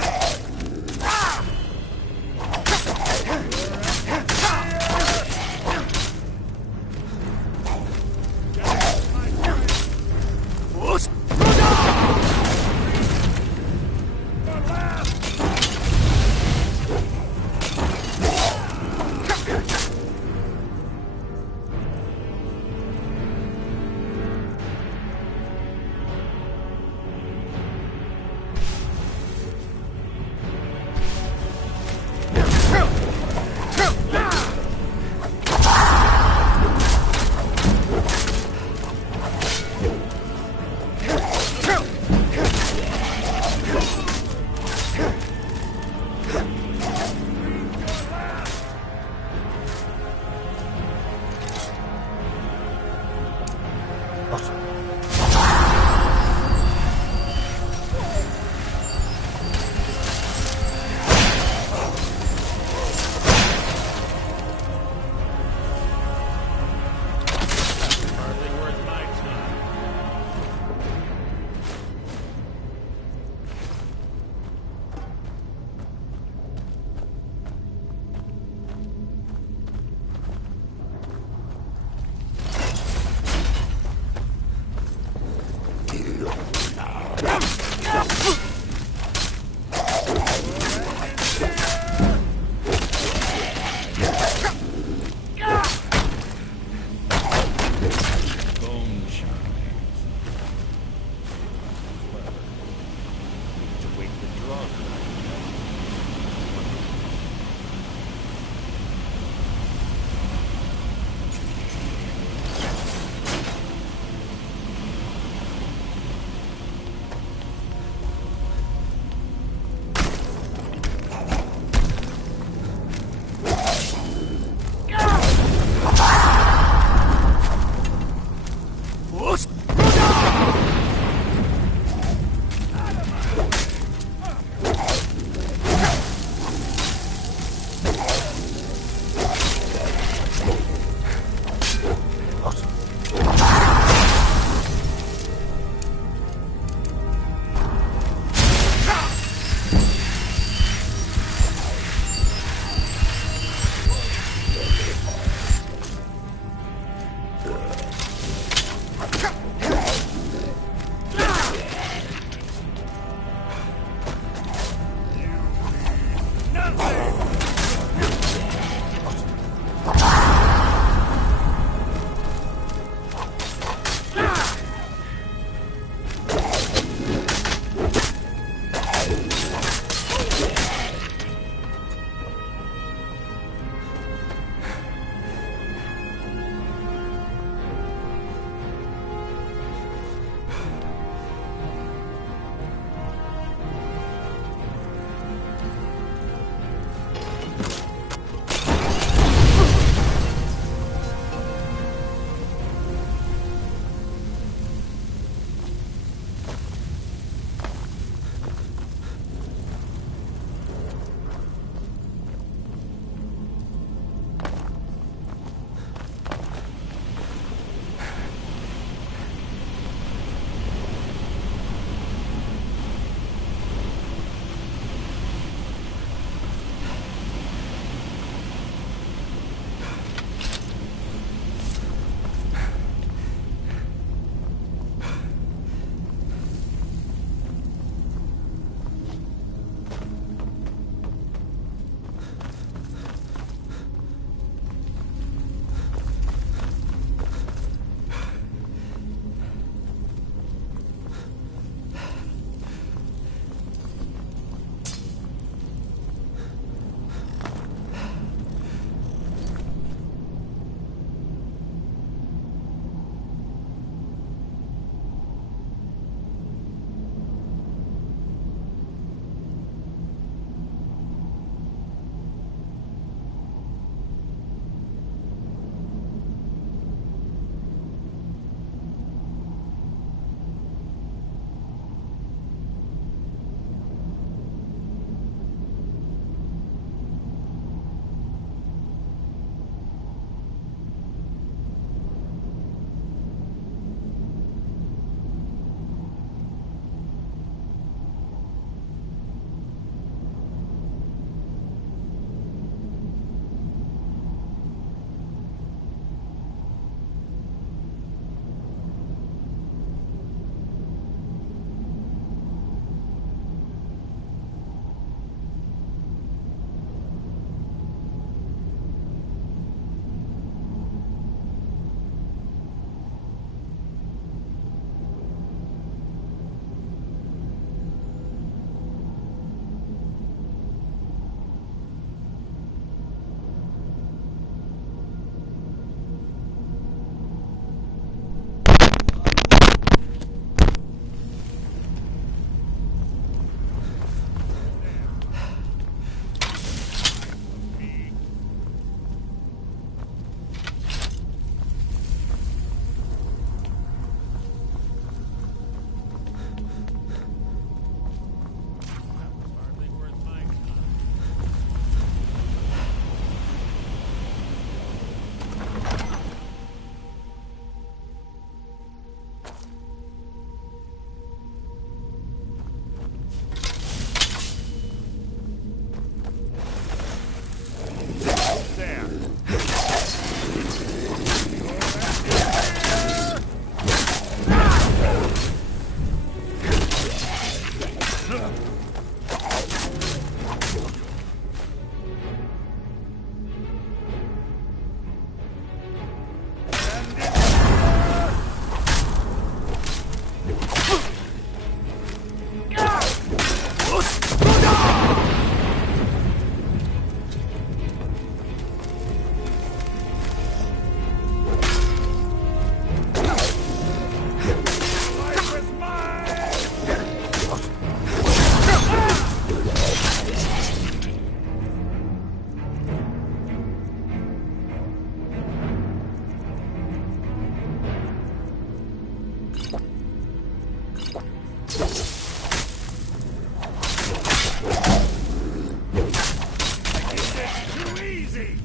easy!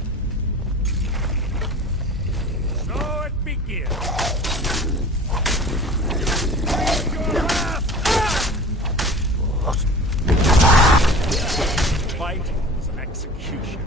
So it begins. Breathe your last! Fight was an execution.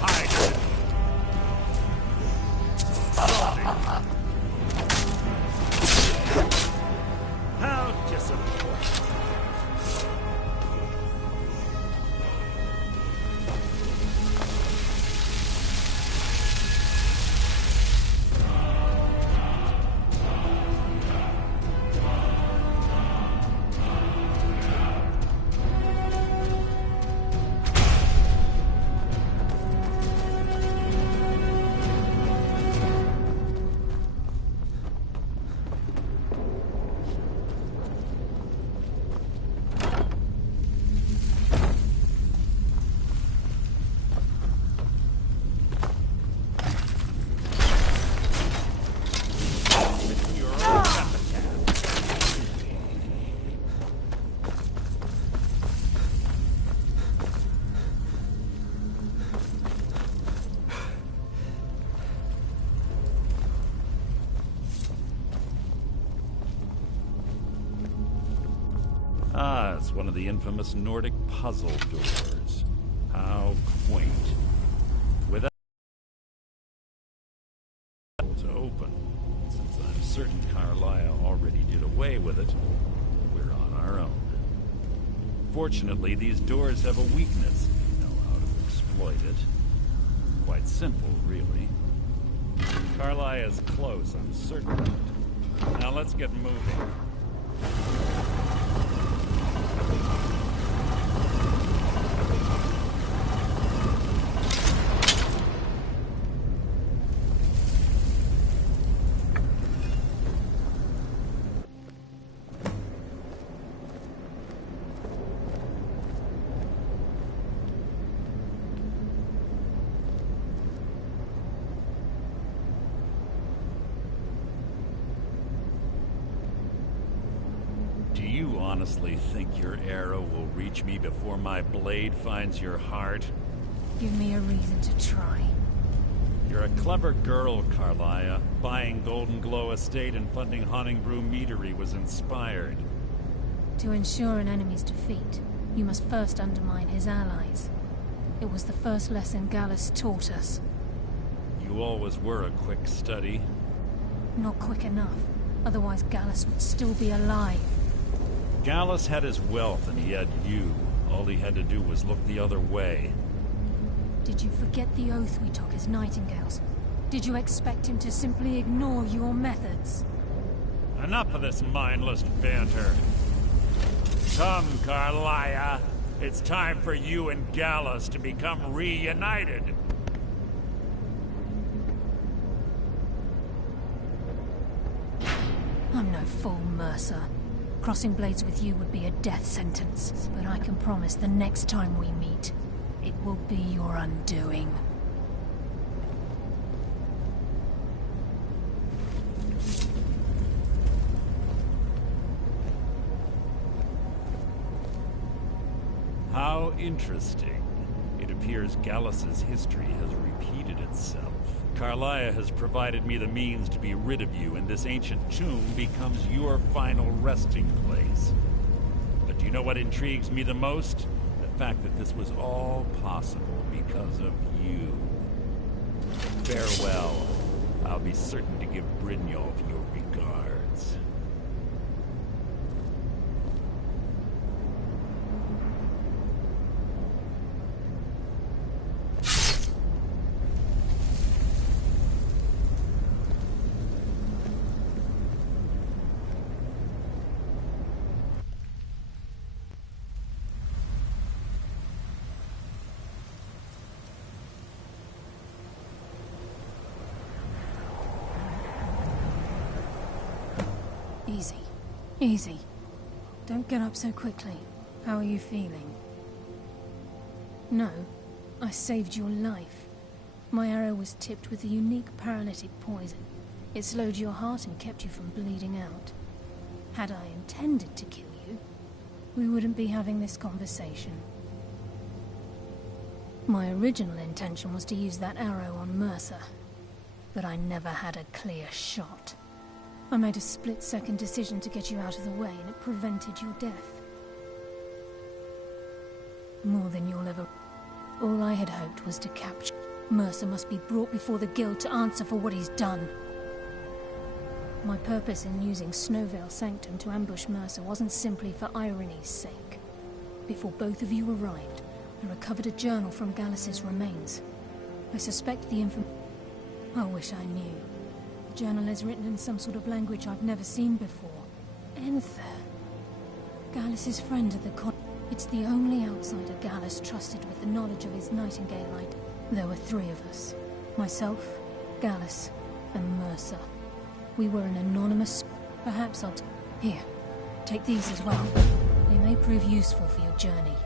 hide. How disappointing. Ah, it's one of the infamous Nordic puzzle doors. How quaint. Without to open, since I'm certain Carlisle already did away with it, we're on our own. Fortunately, these doors have a weakness, if you know how to exploit it. Quite simple, really. Carlisle is close, I'm certain of it. Now let's get moving. Do you honestly think your arrow will reach me before my blade finds your heart? Give me a reason to try. You're a clever girl, Carlisle. Buying Golden Glow Estate and funding Honningbrew Meadery was inspired. To ensure an enemy's defeat, you must first undermine his allies. It was the first lesson Gallus taught us. You always were a quick study. Not quick enough. Otherwise Gallus would still be alive. Gallus had his wealth and he had you. All he had to do was look the other way. Did you forget the oath we took as Nightingales? Did you expect him to simply ignore your methods? Enough of this mindless banter. Come, Carlisle. It's time for you and Gallus to become reunited. I'm no fool, Mercer. Crossing blades with you would be a death sentence, but I can promise the next time we meet, it will be your undoing. How interesting. It appears Gallus's history has repeated itself. Carlisle has provided me the means to be rid of you, and this ancient tomb becomes your final resting place. But do you know what intrigues me the most? The fact that this was all possible because of you. Farewell. I'll be certain to give Brynjolf your regards. Easy. Easy. Don't get up so quickly. How are you feeling? No. I saved your life. My arrow was tipped with a unique paralytic poison. It slowed your heart and kept you from bleeding out. Had I intended to kill you, we wouldn't be having this conversation. My original intention was to use that arrow on Mercer, but I never had a clear shot. I made a split-second decision to get you out of the way, and it prevented your death. More than you'll ever... All I had hoped was to capture... Mercer must be brought before the Guild to answer for what he's done. My purpose in using Snowvale Sanctum to ambush Mercer wasn't simply for irony's sake. Before both of you arrived, I recovered a journal from Gallus's remains. I suspect the I wish I knew. The journal is written in some sort of language I've never seen before. Enther. Gallus's friend at the con. It's the only outsider Gallus trusted with the knowledge of his Nightingale idea. There were three of us. Myself, Gallus, and Mercer. We were an anonymous... Perhaps I'll... Here, take these as well. They may prove useful for your journey.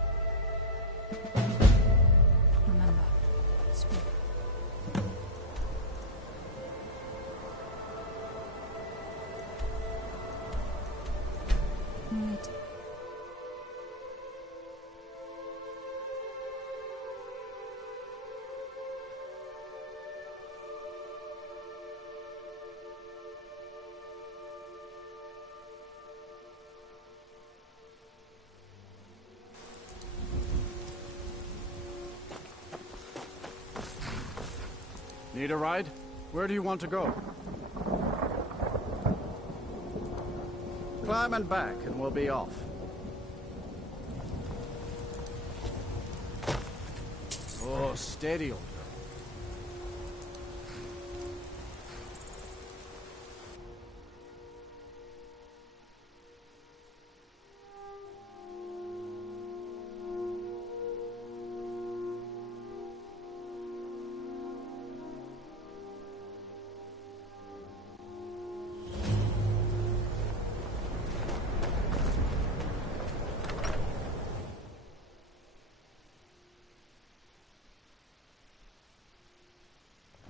Remember, speak. Right. Need a ride? Where do you want to go? Climb and back, and we'll be off. Oh, steady, old girl.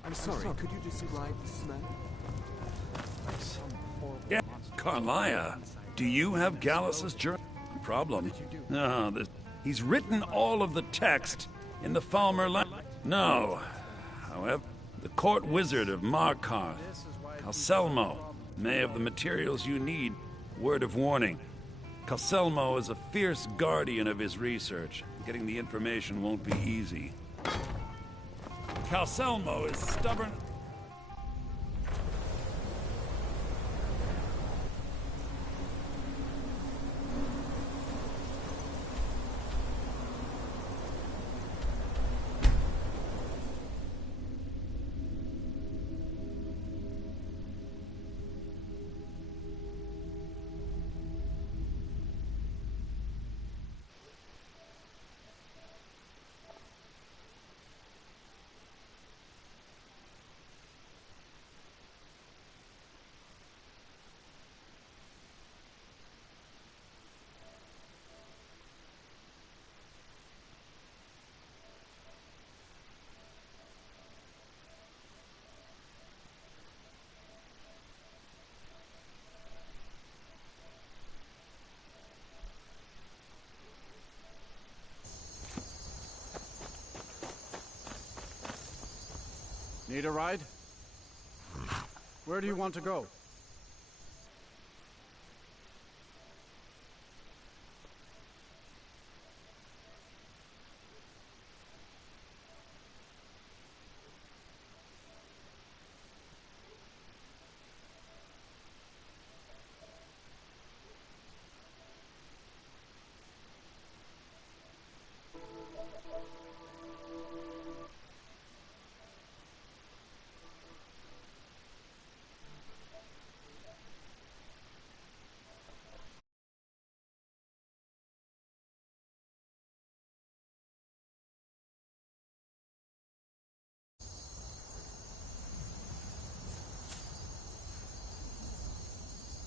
I'm sorry, could you describe the smell? Like some horrible monster. Carlia, do you have Gallus's journal? Problem? No, he's written all of the text in the Falmer language. No. However, the court wizard of Markarth, Calselmo, may have the materials you need. Word of warning. Calselmo is a fierce guardian of his research. Getting the information won't be easy. Calselmo is stubborn. Need a ride? Where do you want to go?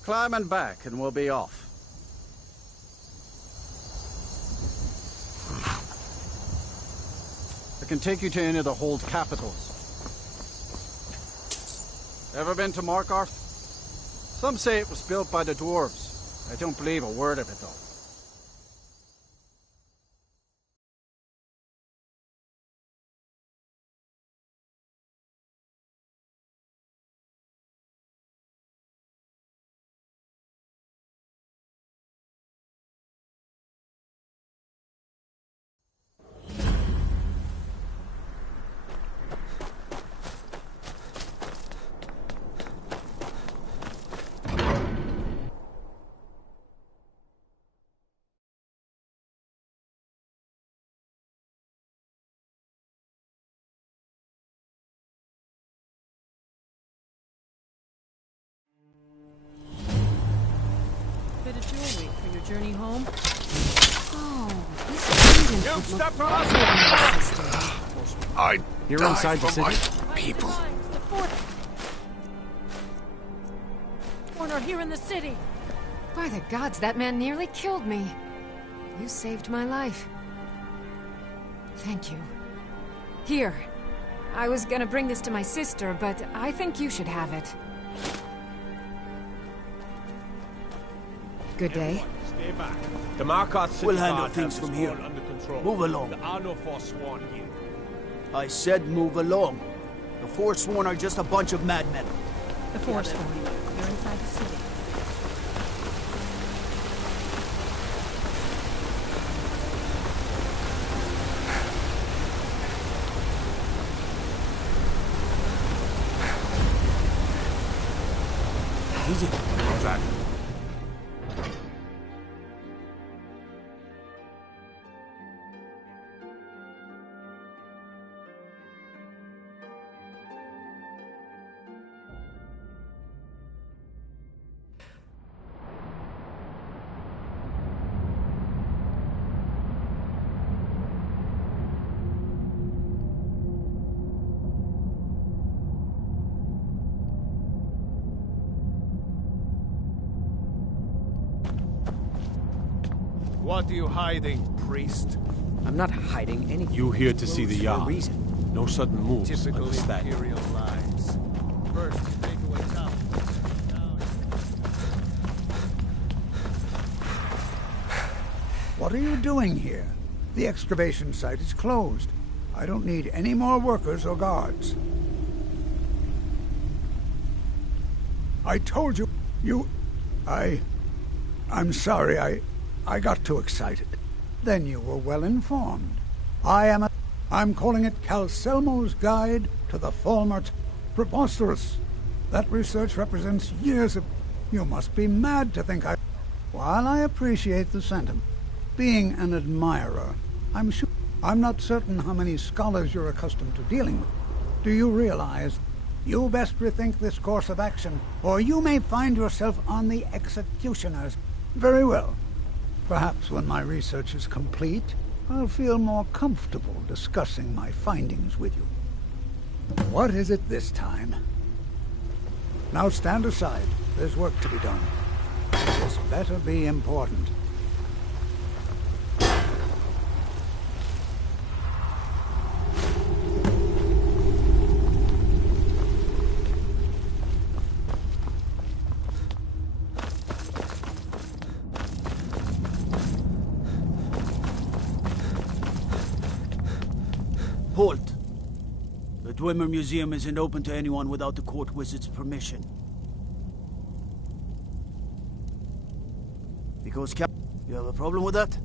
Climb and back, and we'll be off. I can take you to any of the hold capitals. Ever been to Markarth? Some say it was built by the dwarves. I don't believe a word of it, though. journey home? Oh, this You would step look on better than my sister. You're inside the city? People. The foreigner here in the city. By the gods, that man nearly killed me. You saved my life. Thank you. Here. I was gonna bring this to my sister, but I think you should have it. Good day. Stay back. The Markarth city We'll handle guard things have from this here. all under control. Move along. There are no forsworn here. I said move along. The Forsworn are just a bunch of madmen. The Forsworn. You're inside the city. Easy. Dragon. What are you hiding, priest? I'm not hiding anything. You here to see the For a yard. reason. No sudden moves. Typical Understand? Imperial lies. First, you take away town. What are you doing here? The excavation site is closed. I don't need any more workers or guards. I told you, I'm sorry, I got too excited. Then you were well informed. I'm calling it Calcelmo's Guide to the Falmert. Preposterous. That research represents years of... You must be mad to think I... While I appreciate the sentiment, being an admirer, I'm not certain how many scholars you're accustomed to dealing with. Do you realize you best rethink this course of action, or you may find yourself on the executioners? Very well. Perhaps when my research is complete, I'll feel more comfortable discussing my findings with you. What is it this time? Now stand aside. There's work to be done. This better be important. Halt! The Dwemer Museum isn't open to anyone without the court wizard's permission. Because you have a problem with that?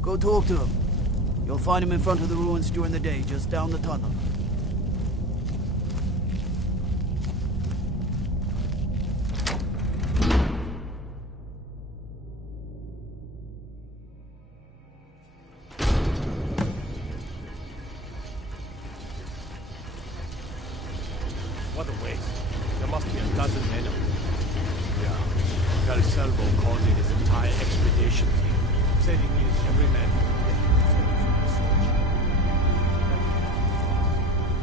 Go talk to him. You'll find him in front of the ruins during the day, just down the tunnel. What a waste. There must be a dozen men of them. Yeah. Calcelmo causing his entire expedition team. Said he needs every man he can get.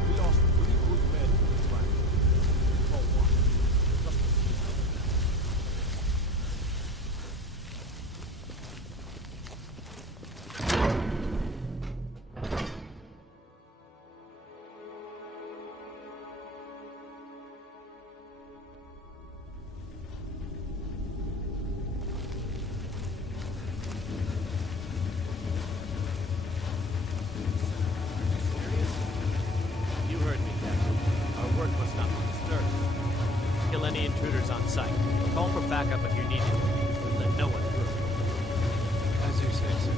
We lost 3 good men to the dragon. For what? Just to see how the You heard me, Captain. Our work must not be disturbed. Kill any intruders on sight. Call for backup if you need it. But let no one through. As you say, sir.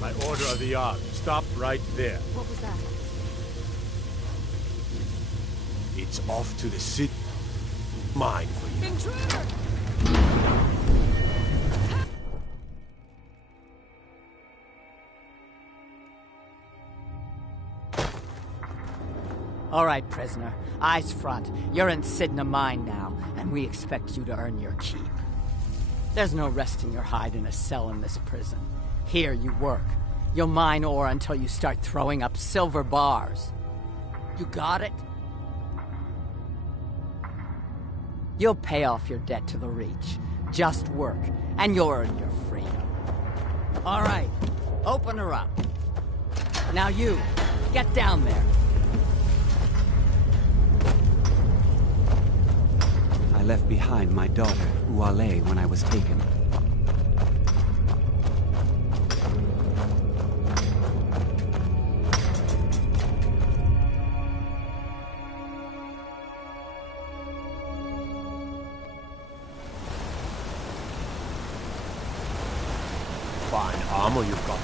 By order of the Jarl. Stop right there. What was that? It's off to the city. Mine for you. Intruder! All right, prisoner. Eyes front. You're in Sidna Mine now, and we expect you to earn your keep. There's no resting your hide in a cell in this prison. Here you work. You'll mine ore until you start throwing up silver bars. You got it? You'll pay off your debt to the Reach. Just work, and you'll earn your freedom. All right, open her up. Now you, get down there. I left behind my daughter, Uale, when I was taken. Fine armor you've got.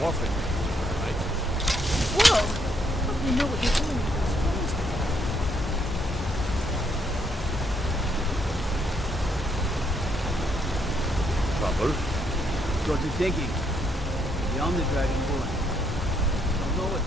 Warfare, right? Whoa! Hope you know what you're doing with those clothes there. Trouble? Got you thinking. Beyond the Dragonborn. Don't know it.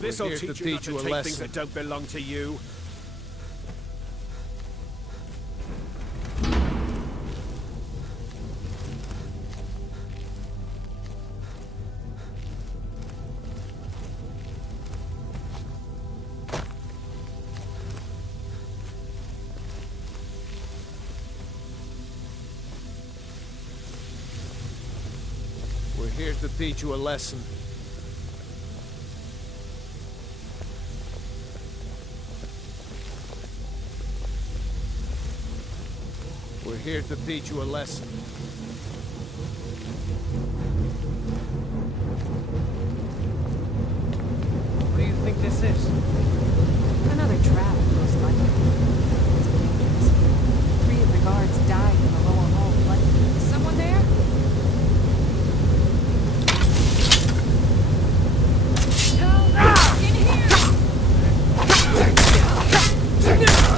This'll teach you not to take things that don't belong to you. We're here to teach you a lesson. We're here to teach you a lesson. What do you think this is? Another trap, most likely. It's dangerous. 3 of the guards died in the lower hall, but is someone there? Help! In here!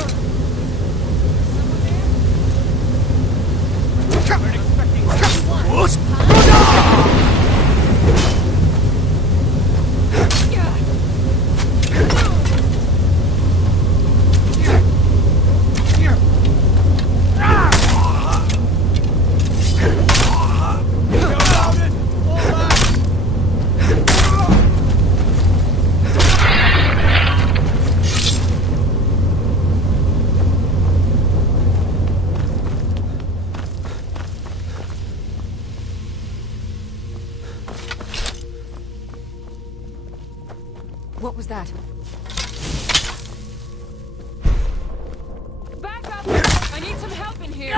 What was that? Back up! I need some help in here!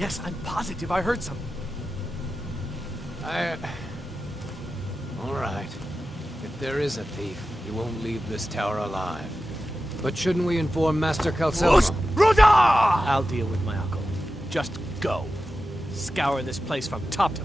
Yes, I'm positive I heard something. All right. If there is a thief, he won't leave this tower alive. But shouldn't we inform Master Calcelmo? I'll deal with my uncle. Just go. Scour this place from top to...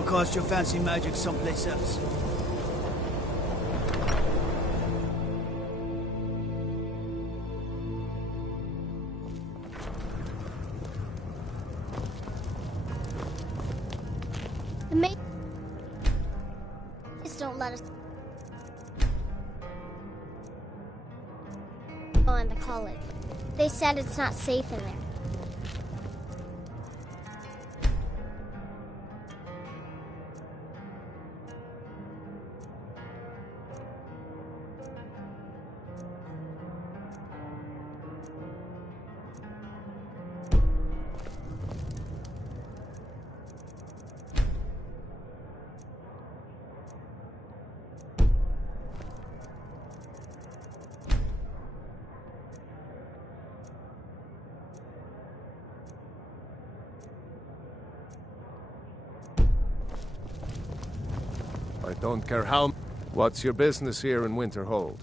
Go cast your fancy magic someplace else. The mate just don't let us go into college. They said it's not safe in there. I don't care how... What's your business here in Winterhold?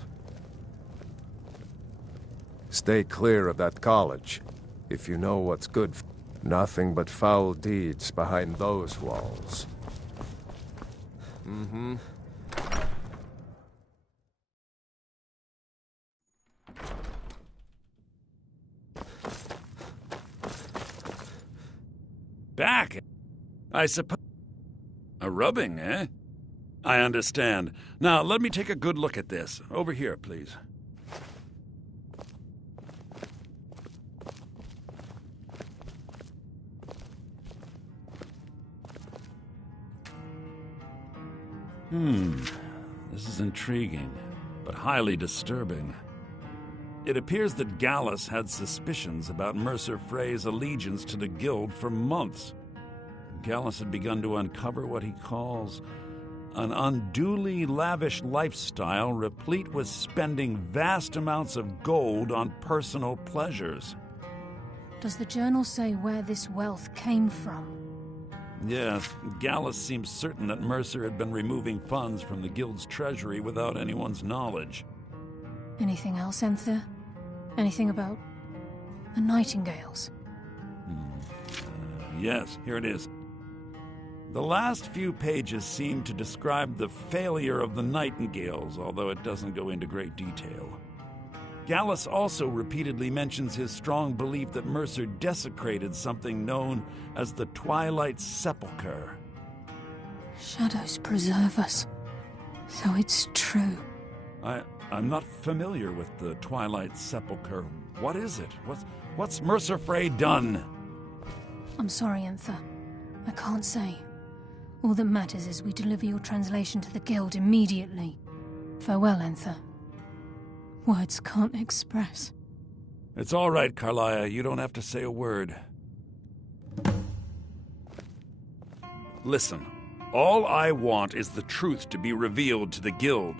Stay clear of that college, if you know what's good. Nothing but foul deeds behind those walls. Mm-hmm. Back? I suppose... A rubbing, eh? I understand. Now, let me take a good look at this. Over here, please. This is intriguing, but highly disturbing. It appears that Gallus had suspicions about Mercer Frey's allegiance to the Guild for months. Gallus had begun to uncover what he calls an unduly lavish lifestyle replete with spending vast amounts of gold on personal pleasures. Does the journal say where this wealth came from? Yes, Gallus seems certain that Mercer had been removing funds from the Guild's treasury without anyone's knowledge. Anything else, Enther? Anything about the Nightingales? Yes, here it is. The last few pages seem to describe the failure of the Nightingales, although it doesn't go into great detail. Gallus also repeatedly mentions his strong belief that Mercer desecrated something known as the Twilight Sepulchre. Shadows preserve us. So it's true. I'm not familiar with the Twilight Sepulchre. What is it? What's Mercer Frey done? I'm sorry, Enther. I can't say. All that matters is we deliver your translation to the Guild immediately. Farewell, Enther. Words can't express. It's all right, Carlia. You don't have to say a word. Listen, all I want is the truth to be revealed to the Guild.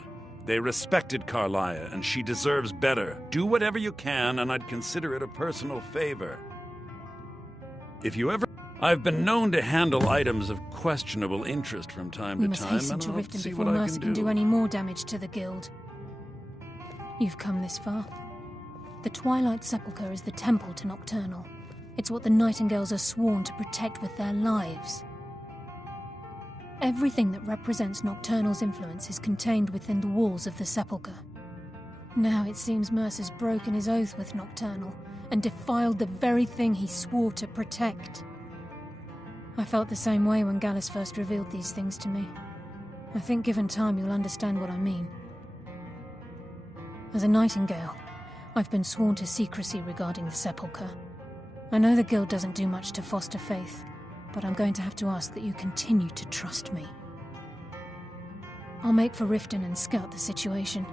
They respected Carlia, and she deserves better. Do whatever you can, and I'd consider it a personal favor. If you ever... I've been known to handle items of questionable interest from time to time, and I'll see what I can do. We must hasten to Riften before Mercer can do any more damage to the Guild. You've come this far. The Twilight Sepulchre is the temple to Nocturnal. It's what the Nightingales are sworn to protect with their lives. Everything that represents Nocturnal's influence is contained within the walls of the Sepulchre. Now it seems Mercer's broken his oath with Nocturnal and defiled the very thing he swore to protect. I felt the same way when Gallus first revealed these things to me. I think given time you'll understand what I mean. As a Nightingale, I've been sworn to secrecy regarding the Sepulchre. I know the Guild doesn't do much to foster faith, but I'm going to have to ask that you continue to trust me. I'll make for Riften and scout the situation,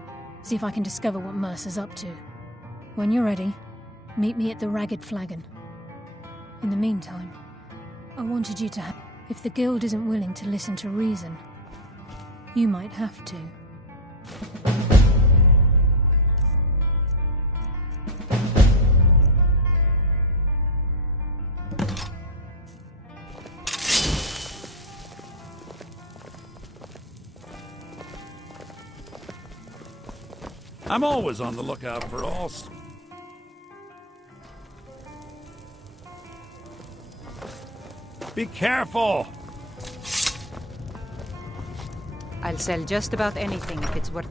see if I can discover what Mercer's up to. When you're ready, meet me at the Ragged Flagon. In the meantime, I wanted you to have... If the Guild isn't willing to listen to reason, you might have to. I'm always on the lookout for all... Be careful! I'll sell just about anything if it's worth...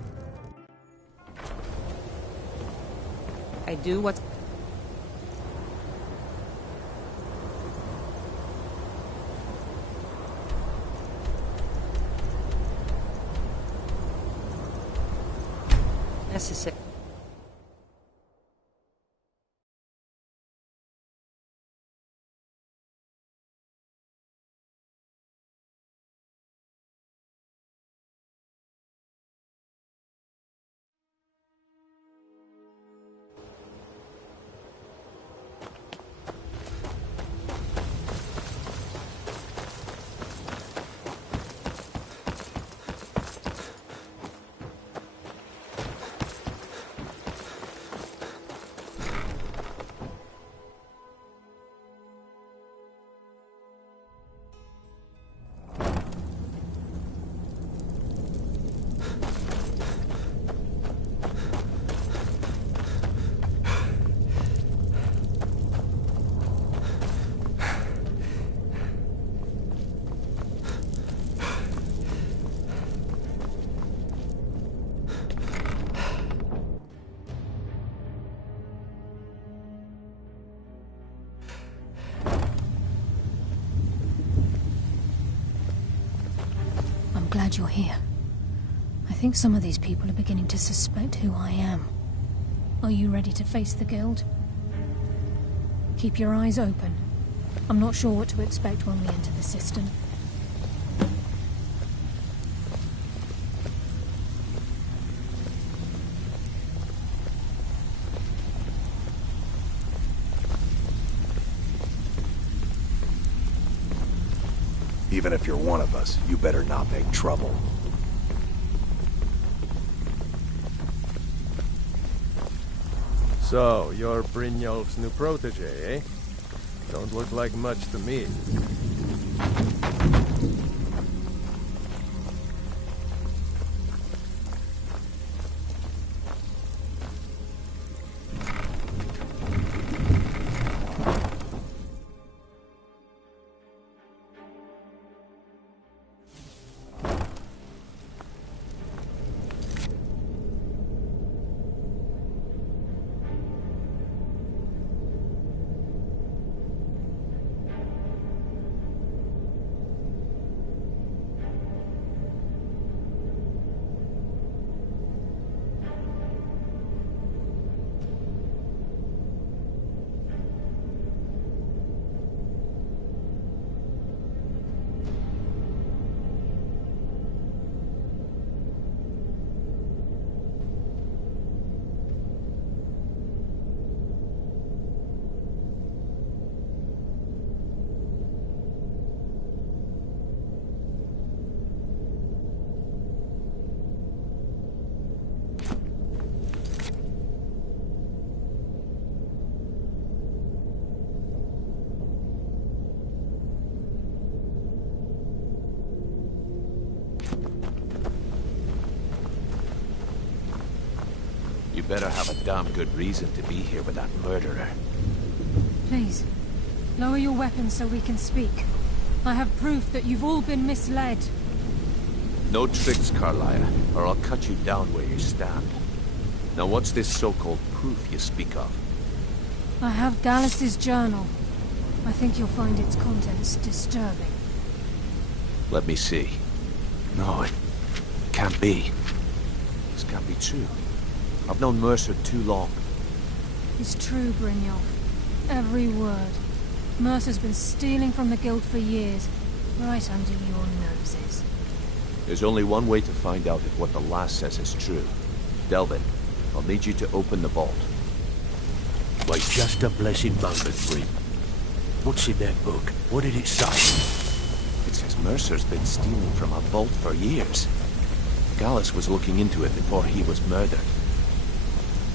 I do what's... necessary. Glad you're here. I think some of these people are beginning to suspect who I am. Are you ready to face the Guild? Keep your eyes open. I'm not sure what to expect when we enter the cistern. Even if you're one of us, you better not make trouble. So, you're Brynjolf's new protege, eh? Don't look like much to me. You better have a damn good reason to be here with that murderer. Please, lower your weapons so we can speak. I have proof that you've all been misled. No tricks, Carlia, or I'll cut you down where you stand. Now what's this so-called proof you speak of? I have Dallas's journal. I think you'll find its contents disturbing. Let me see. No, it can't be. This can't be true. I've known Mercer too long. It's true, Brynjolf. Every word. Mercer's been stealing from the Guild for years, right under your noses. There's only one way to find out if what the lass says is true. Delvin, I'll need you to open the vault. Wait just a blessed moment, Bryn. What's in that book? What did it say? It says Mercer's been stealing from a vault for years. Gallus was looking into it before he was murdered.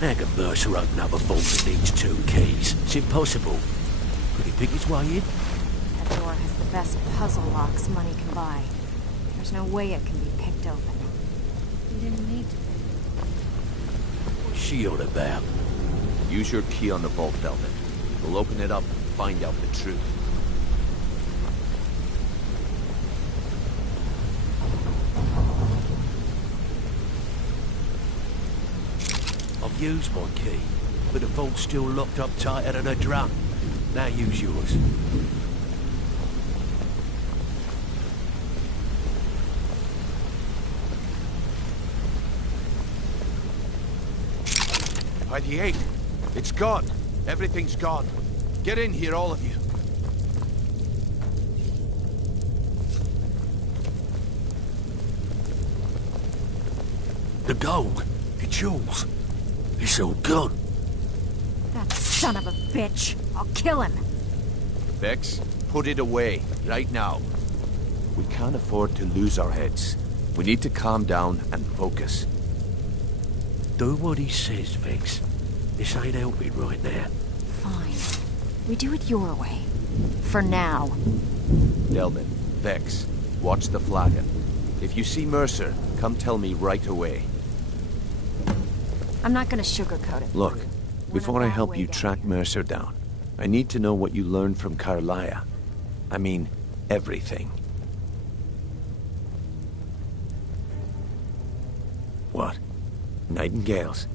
How can Mercer open up a vault that needs 2 keys? It's impossible. Could he pick his way in? That door has the best puzzle locks money can buy. There's no way it can be picked open. You didn't need to. What's she on about? Use your key on the vault, Delvin. We'll open it up and find out the truth. use my key, but the vault's still locked up tighter than a drum. Now use yours. By the 8th. It's gone. Everything's gone. Get in here, all of you. The gold. It's yours. It's all gone. That son of a bitch. I'll kill him. Vex, put it away, right now. We can't afford to lose our heads. We need to calm down and focus. Do what he says, Vex. This ain't helping right now. Fine. We do it your way. For now. Delvin, Vex, watch the flagon. If you see Mercer, come tell me right away. I'm not gonna sugarcoat it. Look, before I help you track Mercer down, I need to know what you learned from Carlia. I mean, everything. What? Nightingales?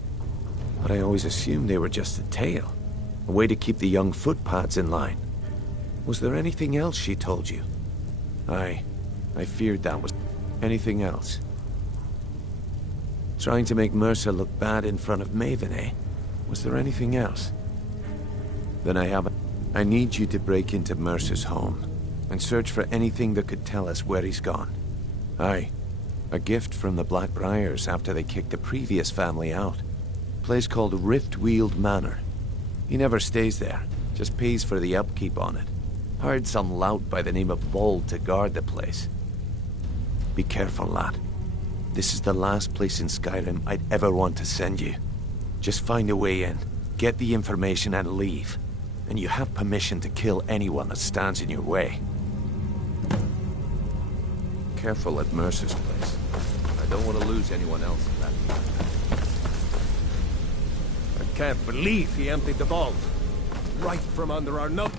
But I always assumed they were just a tale. A way to keep the young footpads in line. Was there anything else she told you? I feared that was... Anything else? Trying to make Mercer look bad in front of Maven, eh? Was there anything else? Then I need you to break into Mercer's home and search for anything that could tell us where he's gone. Aye. A gift from the Blackbriars after they kicked the previous family out. A place called Riftweald Manor. He never stays there, just pays for the upkeep on it. Hired some lout by the name of Bold to guard the place. Be careful, lad. This is the last place in Skyrim I'd ever want to send you. Just find a way in, get the information and leave. And you have permission to kill anyone that stands in your way. Careful at Mercer's place. I don't want to lose anyone else in that. I can't believe he emptied the vault. Right from under our nose.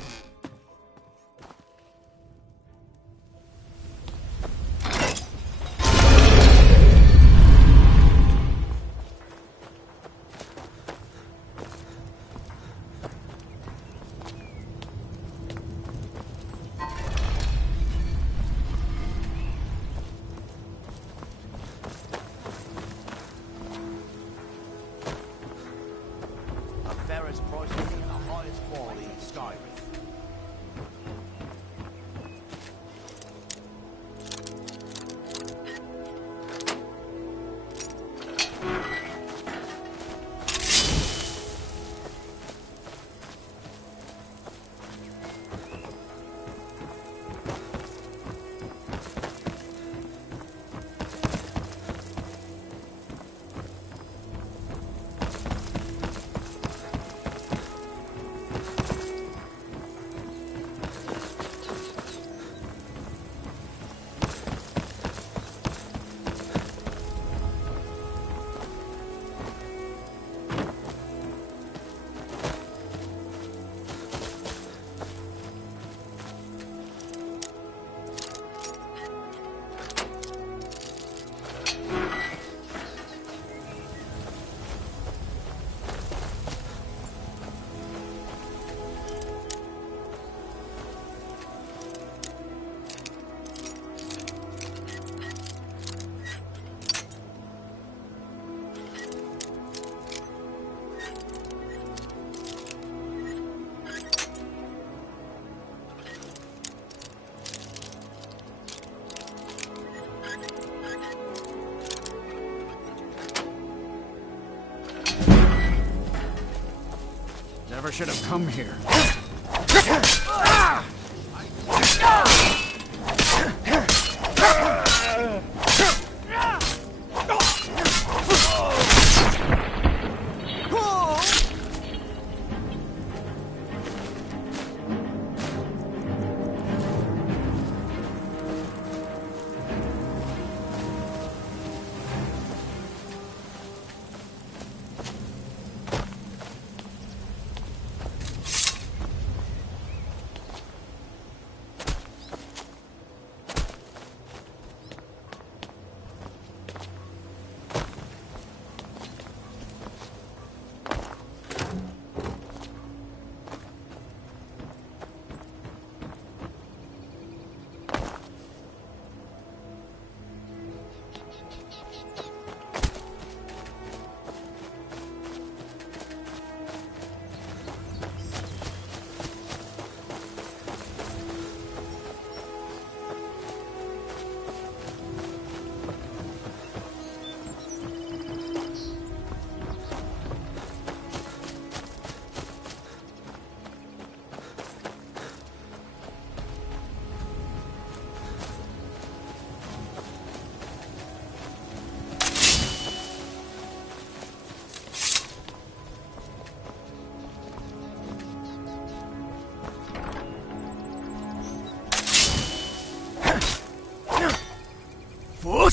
Never should have come here.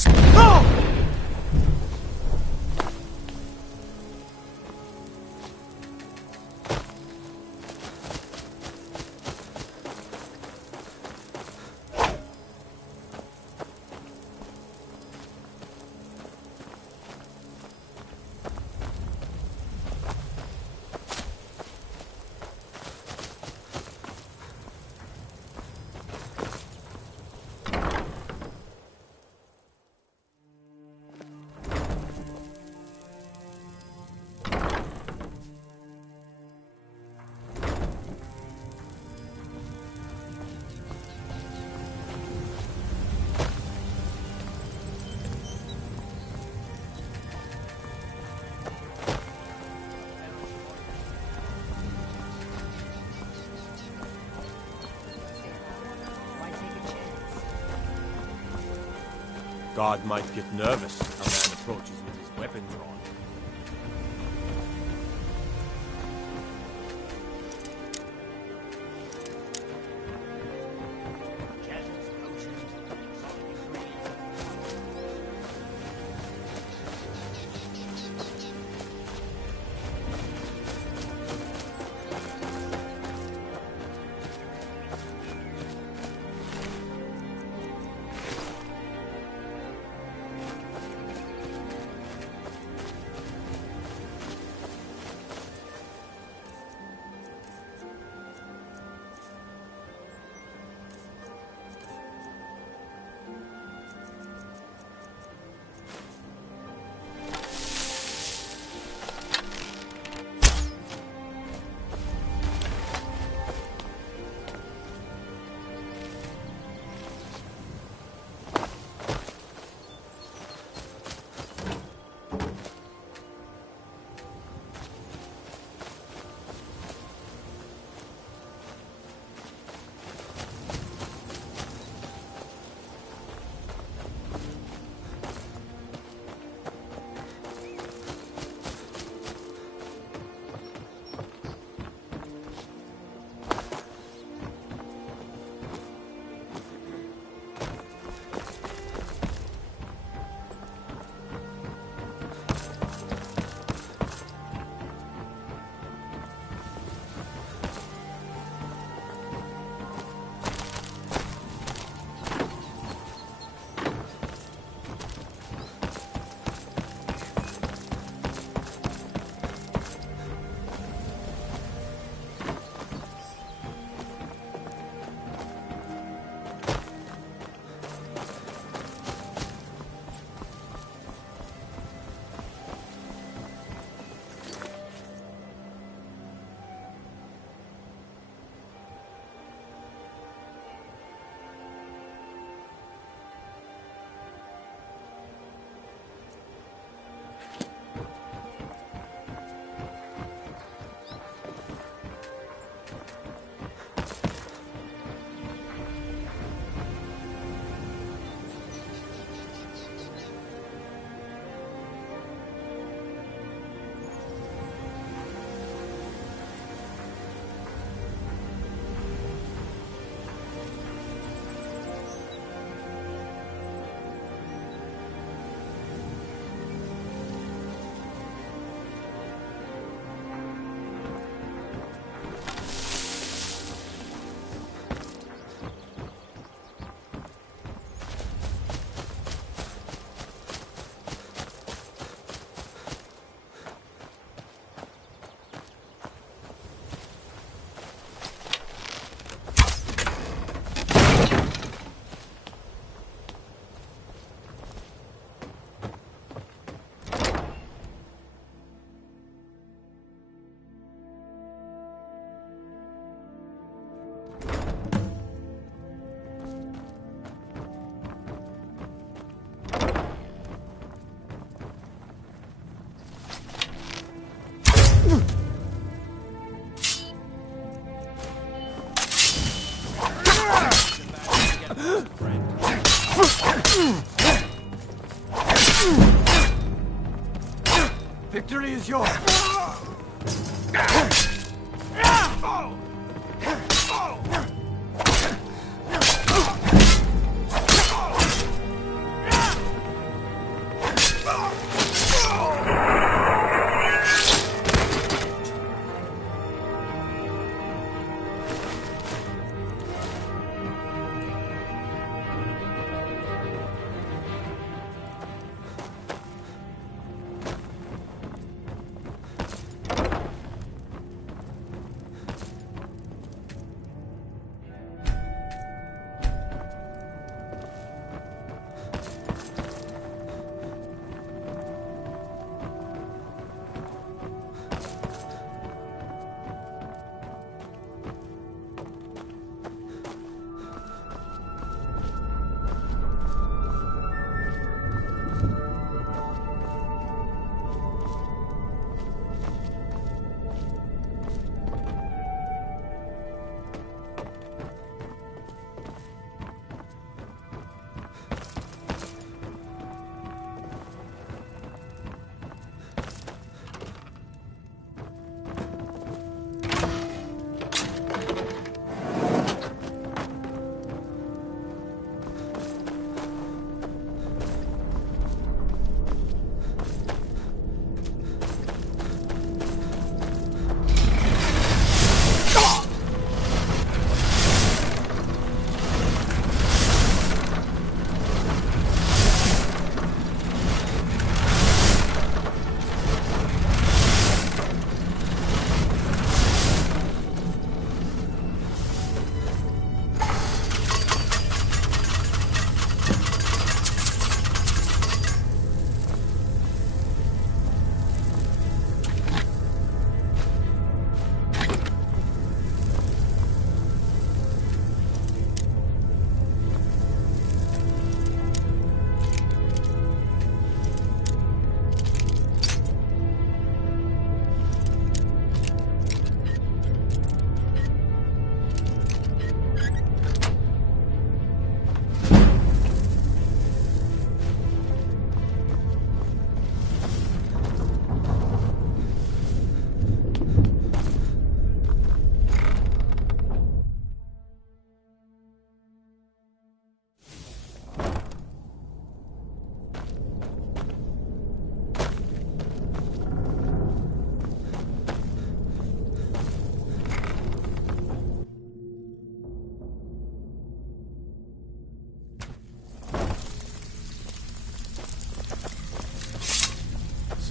Just go! Guard might get nervous. A man approaches with his weapon drawn. Victory is yours.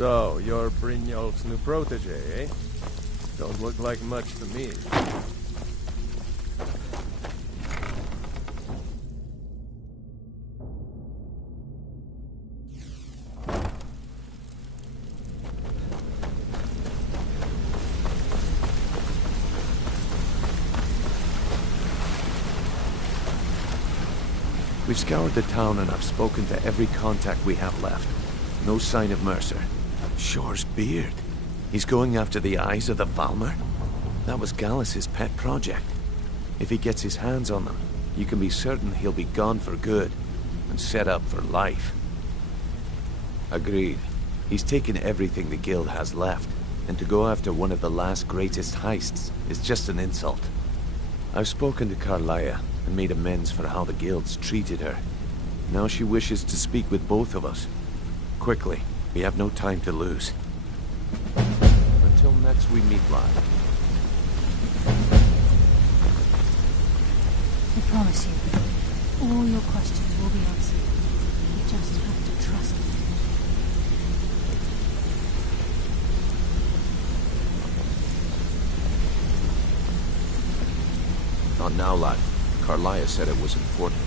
So, you're Brynjolf's new protege, eh? Don't look like much to me. We've scoured the town and I've spoken to every contact we have left. No sign of Mercer. Shore's beard. He's going after the eyes of the Valmer? That was Gallus's pet project. If he gets his hands on them, you can be certain he'll be gone for good and set up for life. Agreed. He's taken everything the guild has left, and to go after one of the last greatest heists is just an insult. I've spoken to Carlia and made amends for how the guilds treated her. Now she wishes to speak with both of us. Quickly, we have no time to lose. Until next we meet live. I promise you, all your questions will be answered. You just have to trust me. Not now, lad. Carlia said it was important.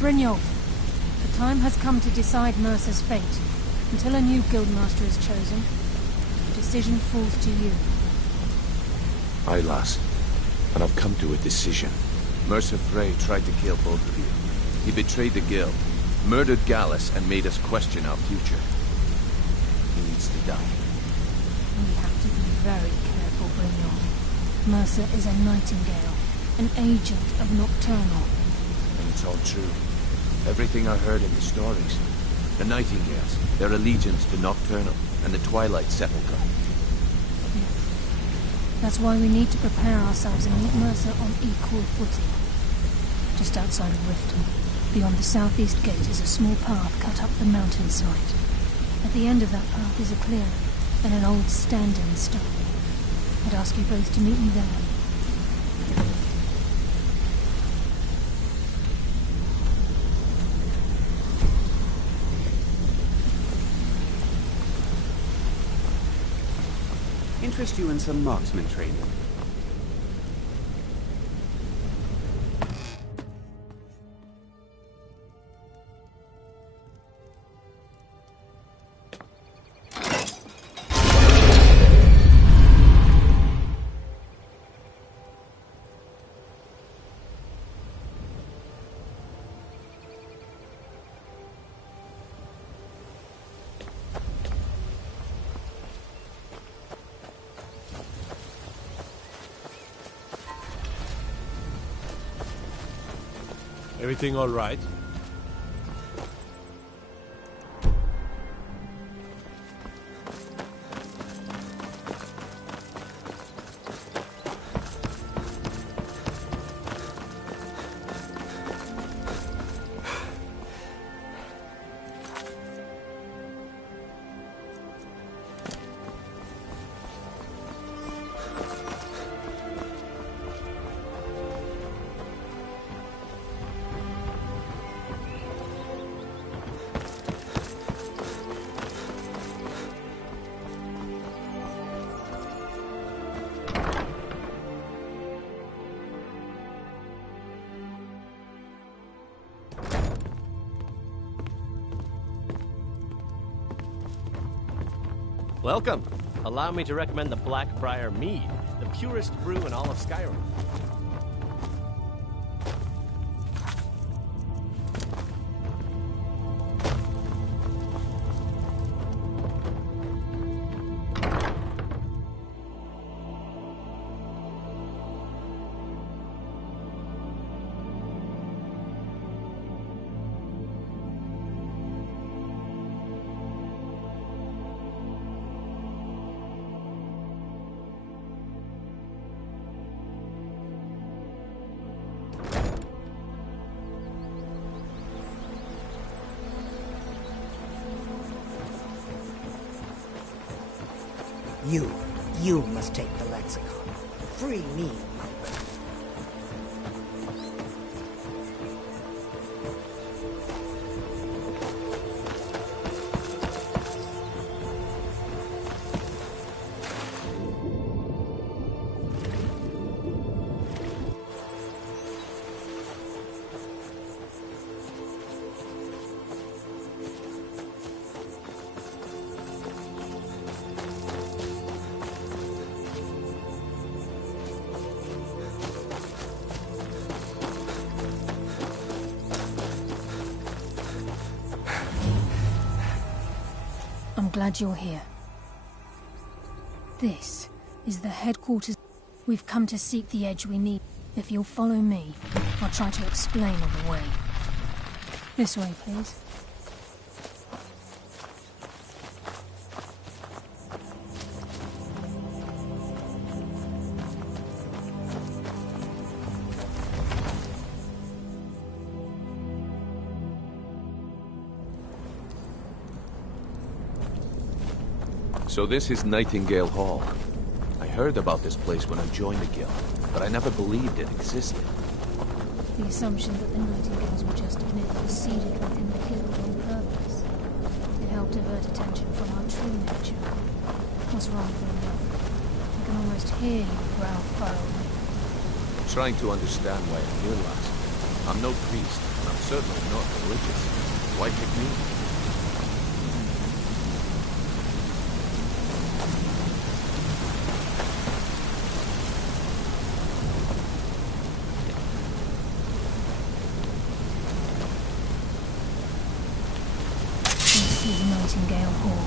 Brynjolf, the time has come to decide Mercer's fate. Until a new guildmaster is chosen, the decision falls to you. Aye, lass. And I've come to a decision. Mercer Frey tried to kill both of you. He betrayed the guild, murdered Gallus, and made us question our future. He needs to die. We have to be very careful, Brynjolf. Mercer is a nightingale, an agent of Nocturnal. And it's all true. Everything I heard in the stories. The Nightingales, their allegiance to Nocturnal, and the Twilight Sepulchre. Yes. That's why we need to prepare ourselves and meet Mercer on equal footing. Just outside of Riften, beyond the southeast gate, is a small path cut up the mountainside. At the end of that path is a clearing, and an old standing stone. I'd ask you both to meet me there. Interest you in some marksman training? Everything all right? Welcome. Allow me to recommend the Blackbriar Mead, the purest brew in all of Skyrim. You must take the lexicon. Free me. glad you're here. This is the headquarters. We've come to seek the edge we need. If you'll follow me, I'll try to explain on the way. This way, please. So this is Nightingale Hall. I heard about this place when I joined the guild, but I never believed it existed. The assumption that the Nightingales were just a myth was seeded within the guild on purpose. It helped divert attention from our true nature. What's wrong with you? I can almost hear you growl furrowed. I'm trying to understand why I'm here, lass. I'm no priest, and I'm certainly not religious. Why pick me? Nightingale Hall.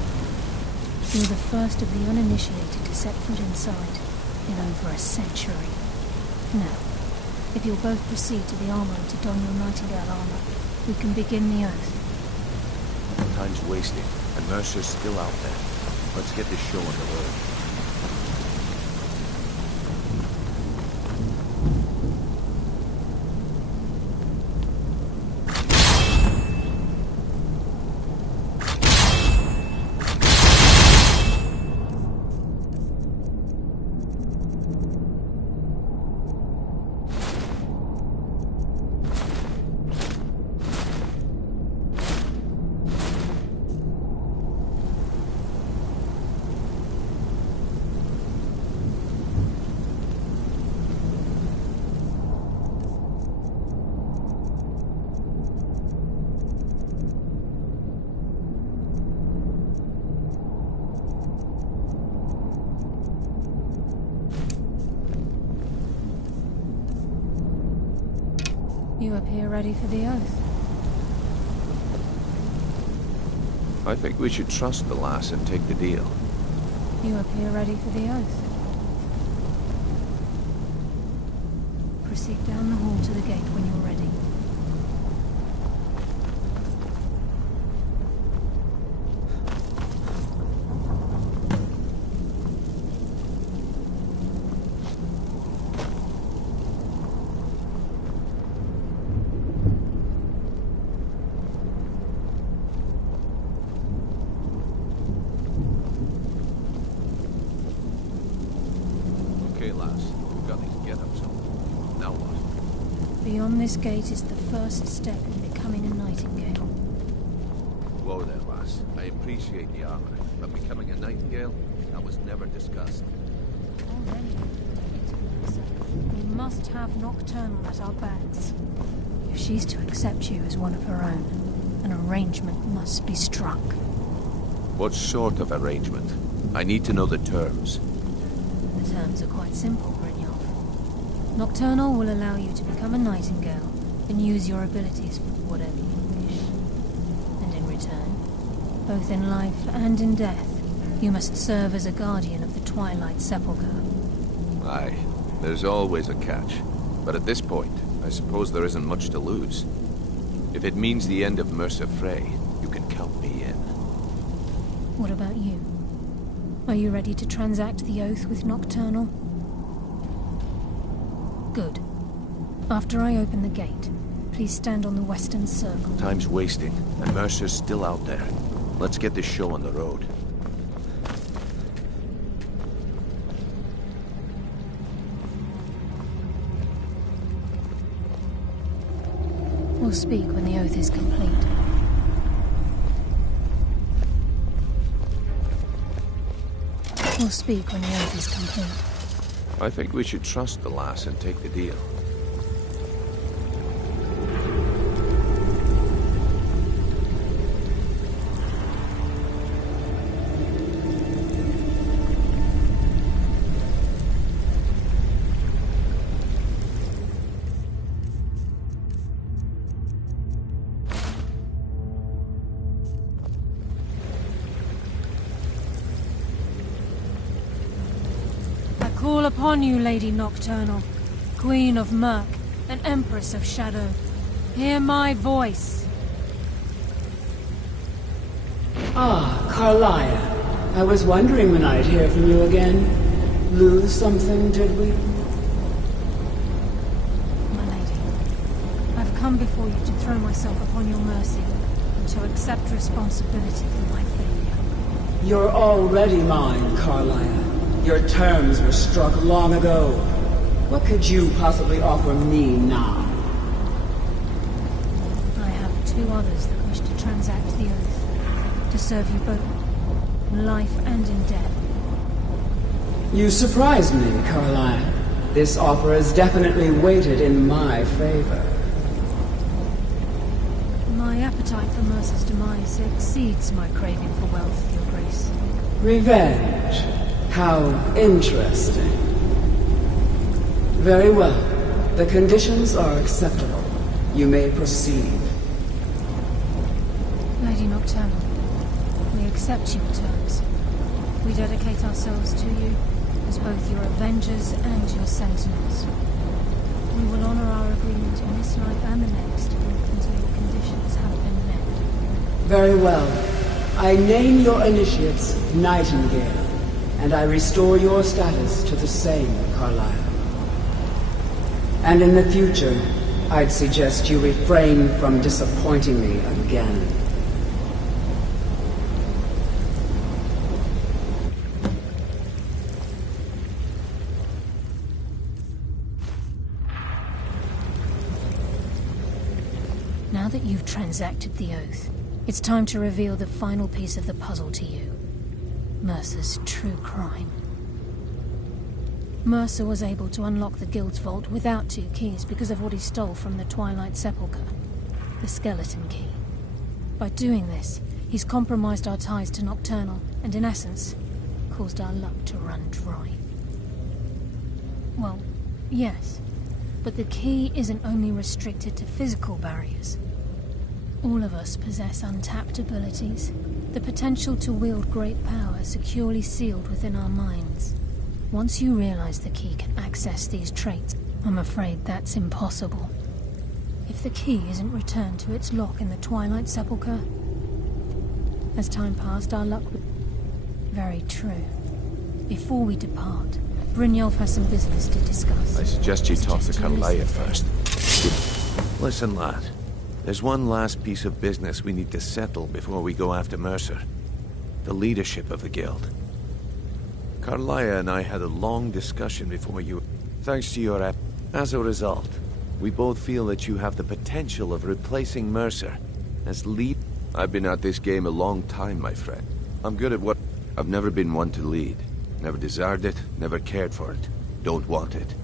You're the first of the uninitiated to set foot inside in over a century. Now, if you'll both proceed to the armory to don your Nightingale armor, we can begin the oath. Time's wasting, and Mercer's still out there. Let's get this show on the road. You appear ready for the oath. I think we should trust the lass and take the deal. You appear ready for the oath. Proceed down the hall to the gate when you're ready. Beyond this gate is the first step in becoming a Nightingale. Whoa there, lass. I appreciate the armor, but becoming a Nightingale? That was never discussed. We must have Nocturnal at our backs. If she's to accept you as one of her own, an arrangement must be struck. What sort of arrangement? I need to know the terms. The terms are quite simple, Brynjolf. Nocturnal will allow you to become a Nightingale and use your abilities for whatever you wish. And in return, both in life and in death, you must serve as a guardian of the Twilight Sepulchre. Aye, there's always a catch. But at this point, I suppose there isn't much to lose. If it means the end of Mercer Frey, you can count me in. What about you? Are you ready to transact the oath with Nocturnal? Good. After I open the gate, please stand on the western circle. Time's wasting, and Mercer's still out there. Let's get this show on the road. We'll speak when the oath is complete. We'll speak when the oath is complete. I think we should trust the lass and take the deal. call upon you, Lady Nocturnal, Queen of Murk and Empress of Shadow. Hear my voice. Ah, Carlia. I was wondering when I'd hear from you again. Lose something, did we? My lady, I've come before you to throw myself upon your mercy and to accept responsibility for my failure. You're already mine, Carlia. Your terms were struck long ago. What could you possibly offer me now? I have two others that wish to transact the oath, to serve you both, in life and in death. You surprise me, Carlia. This offer is definitely weighted in my favor. My appetite for Mercer's demise exceeds my craving for wealth, Your Grace. Revenge. How interesting. Very well. The conditions are acceptable. You may proceed. Lady Nocturnal, we accept your terms. We dedicate ourselves to you as both your avengers and your sentinels. We will honor our agreement in this life and the next until your conditions have been met. Very well. I name your initiates Nightingale, and I restore your status to the same, Carlisle. And in the future, I'd suggest you refrain from disappointing me again. Now that you've transacted the oath, it's time to reveal the final piece of the puzzle to you. Mercer's true crime. Mercer was able to unlock the Guild's vault without 2 keys because of what he stole from the Twilight Sepulchre, the skeleton key. By doing this, he's compromised our ties to Nocturnal and, in essence, caused our luck to run dry. Well, yes, but the key isn't only restricted to physical barriers. All of us possess untapped abilities, the potential to wield great power securely sealed within our minds. Once you realize the key can access these traits, I'm afraid that's impossible. If the key isn't returned to its lock in the Twilight Sepulchre, as time passed, our luck would... Very true. Before we depart, Brynjolf has some business to discuss. I suggest you talk to Carlia first. Listen, lad. There's one last piece of business we need to settle before we go after Mercer. The leadership of the Guild. Carlia and I had a long discussion before you... Thanks to your app. As a result, we both feel that you have the potential of replacing Mercer as lead... I've been at this game a long time, my friend. I'm good at what... I've never been one to lead. Never desired it, never cared for it. Don't want it.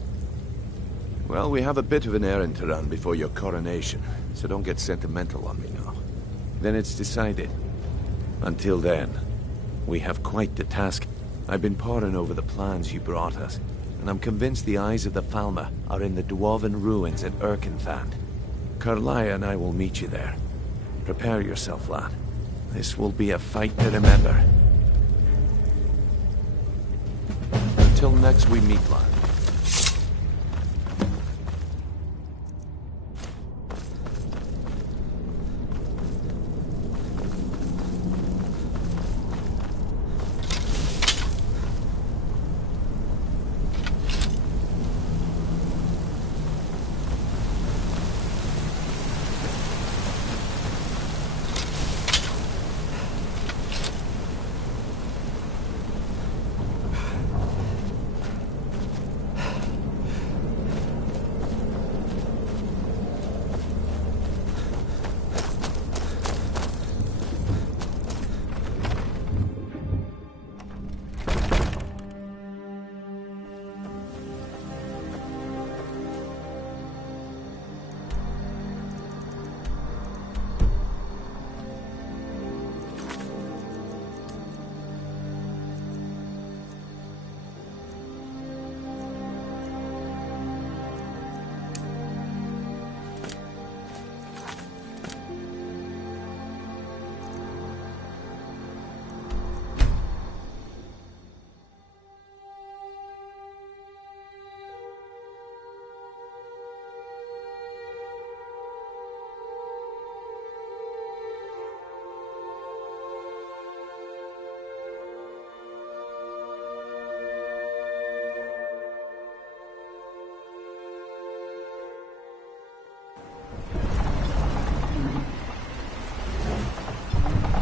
Well, we have a bit of an errand to run before your coronation, so don't get sentimental on me now. Then it's decided. Until then, we have quite the task. I've been poring over the plans you brought us, and I'm convinced the eyes of the Falmer are in the dwarven ruins at Erkenthand. Carlia and I will meet you there. Prepare yourself, lad. This will be a fight to remember. Until next we meet, lad.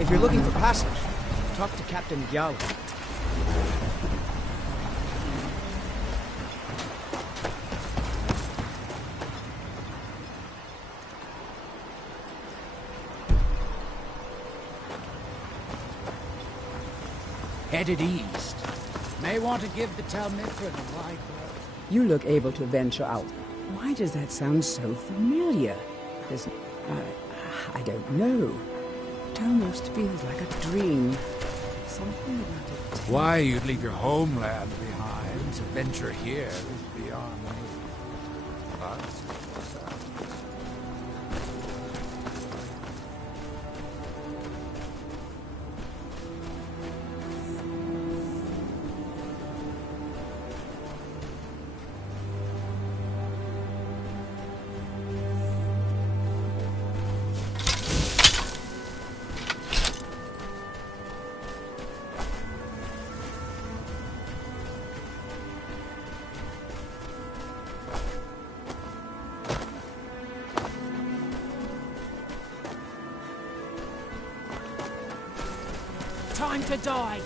If you're looking for passage, talk to Captain Gyal. Headed east. May want to give the Talmithra the wide berth. You look able to venture out. Why does that sound so familiar? There's... I don't know. It almost feels like a dream. Something about it. Why you'd leave your homeland behind to venture here is beyond me. But... Time to die!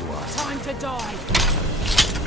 to us. Time to die!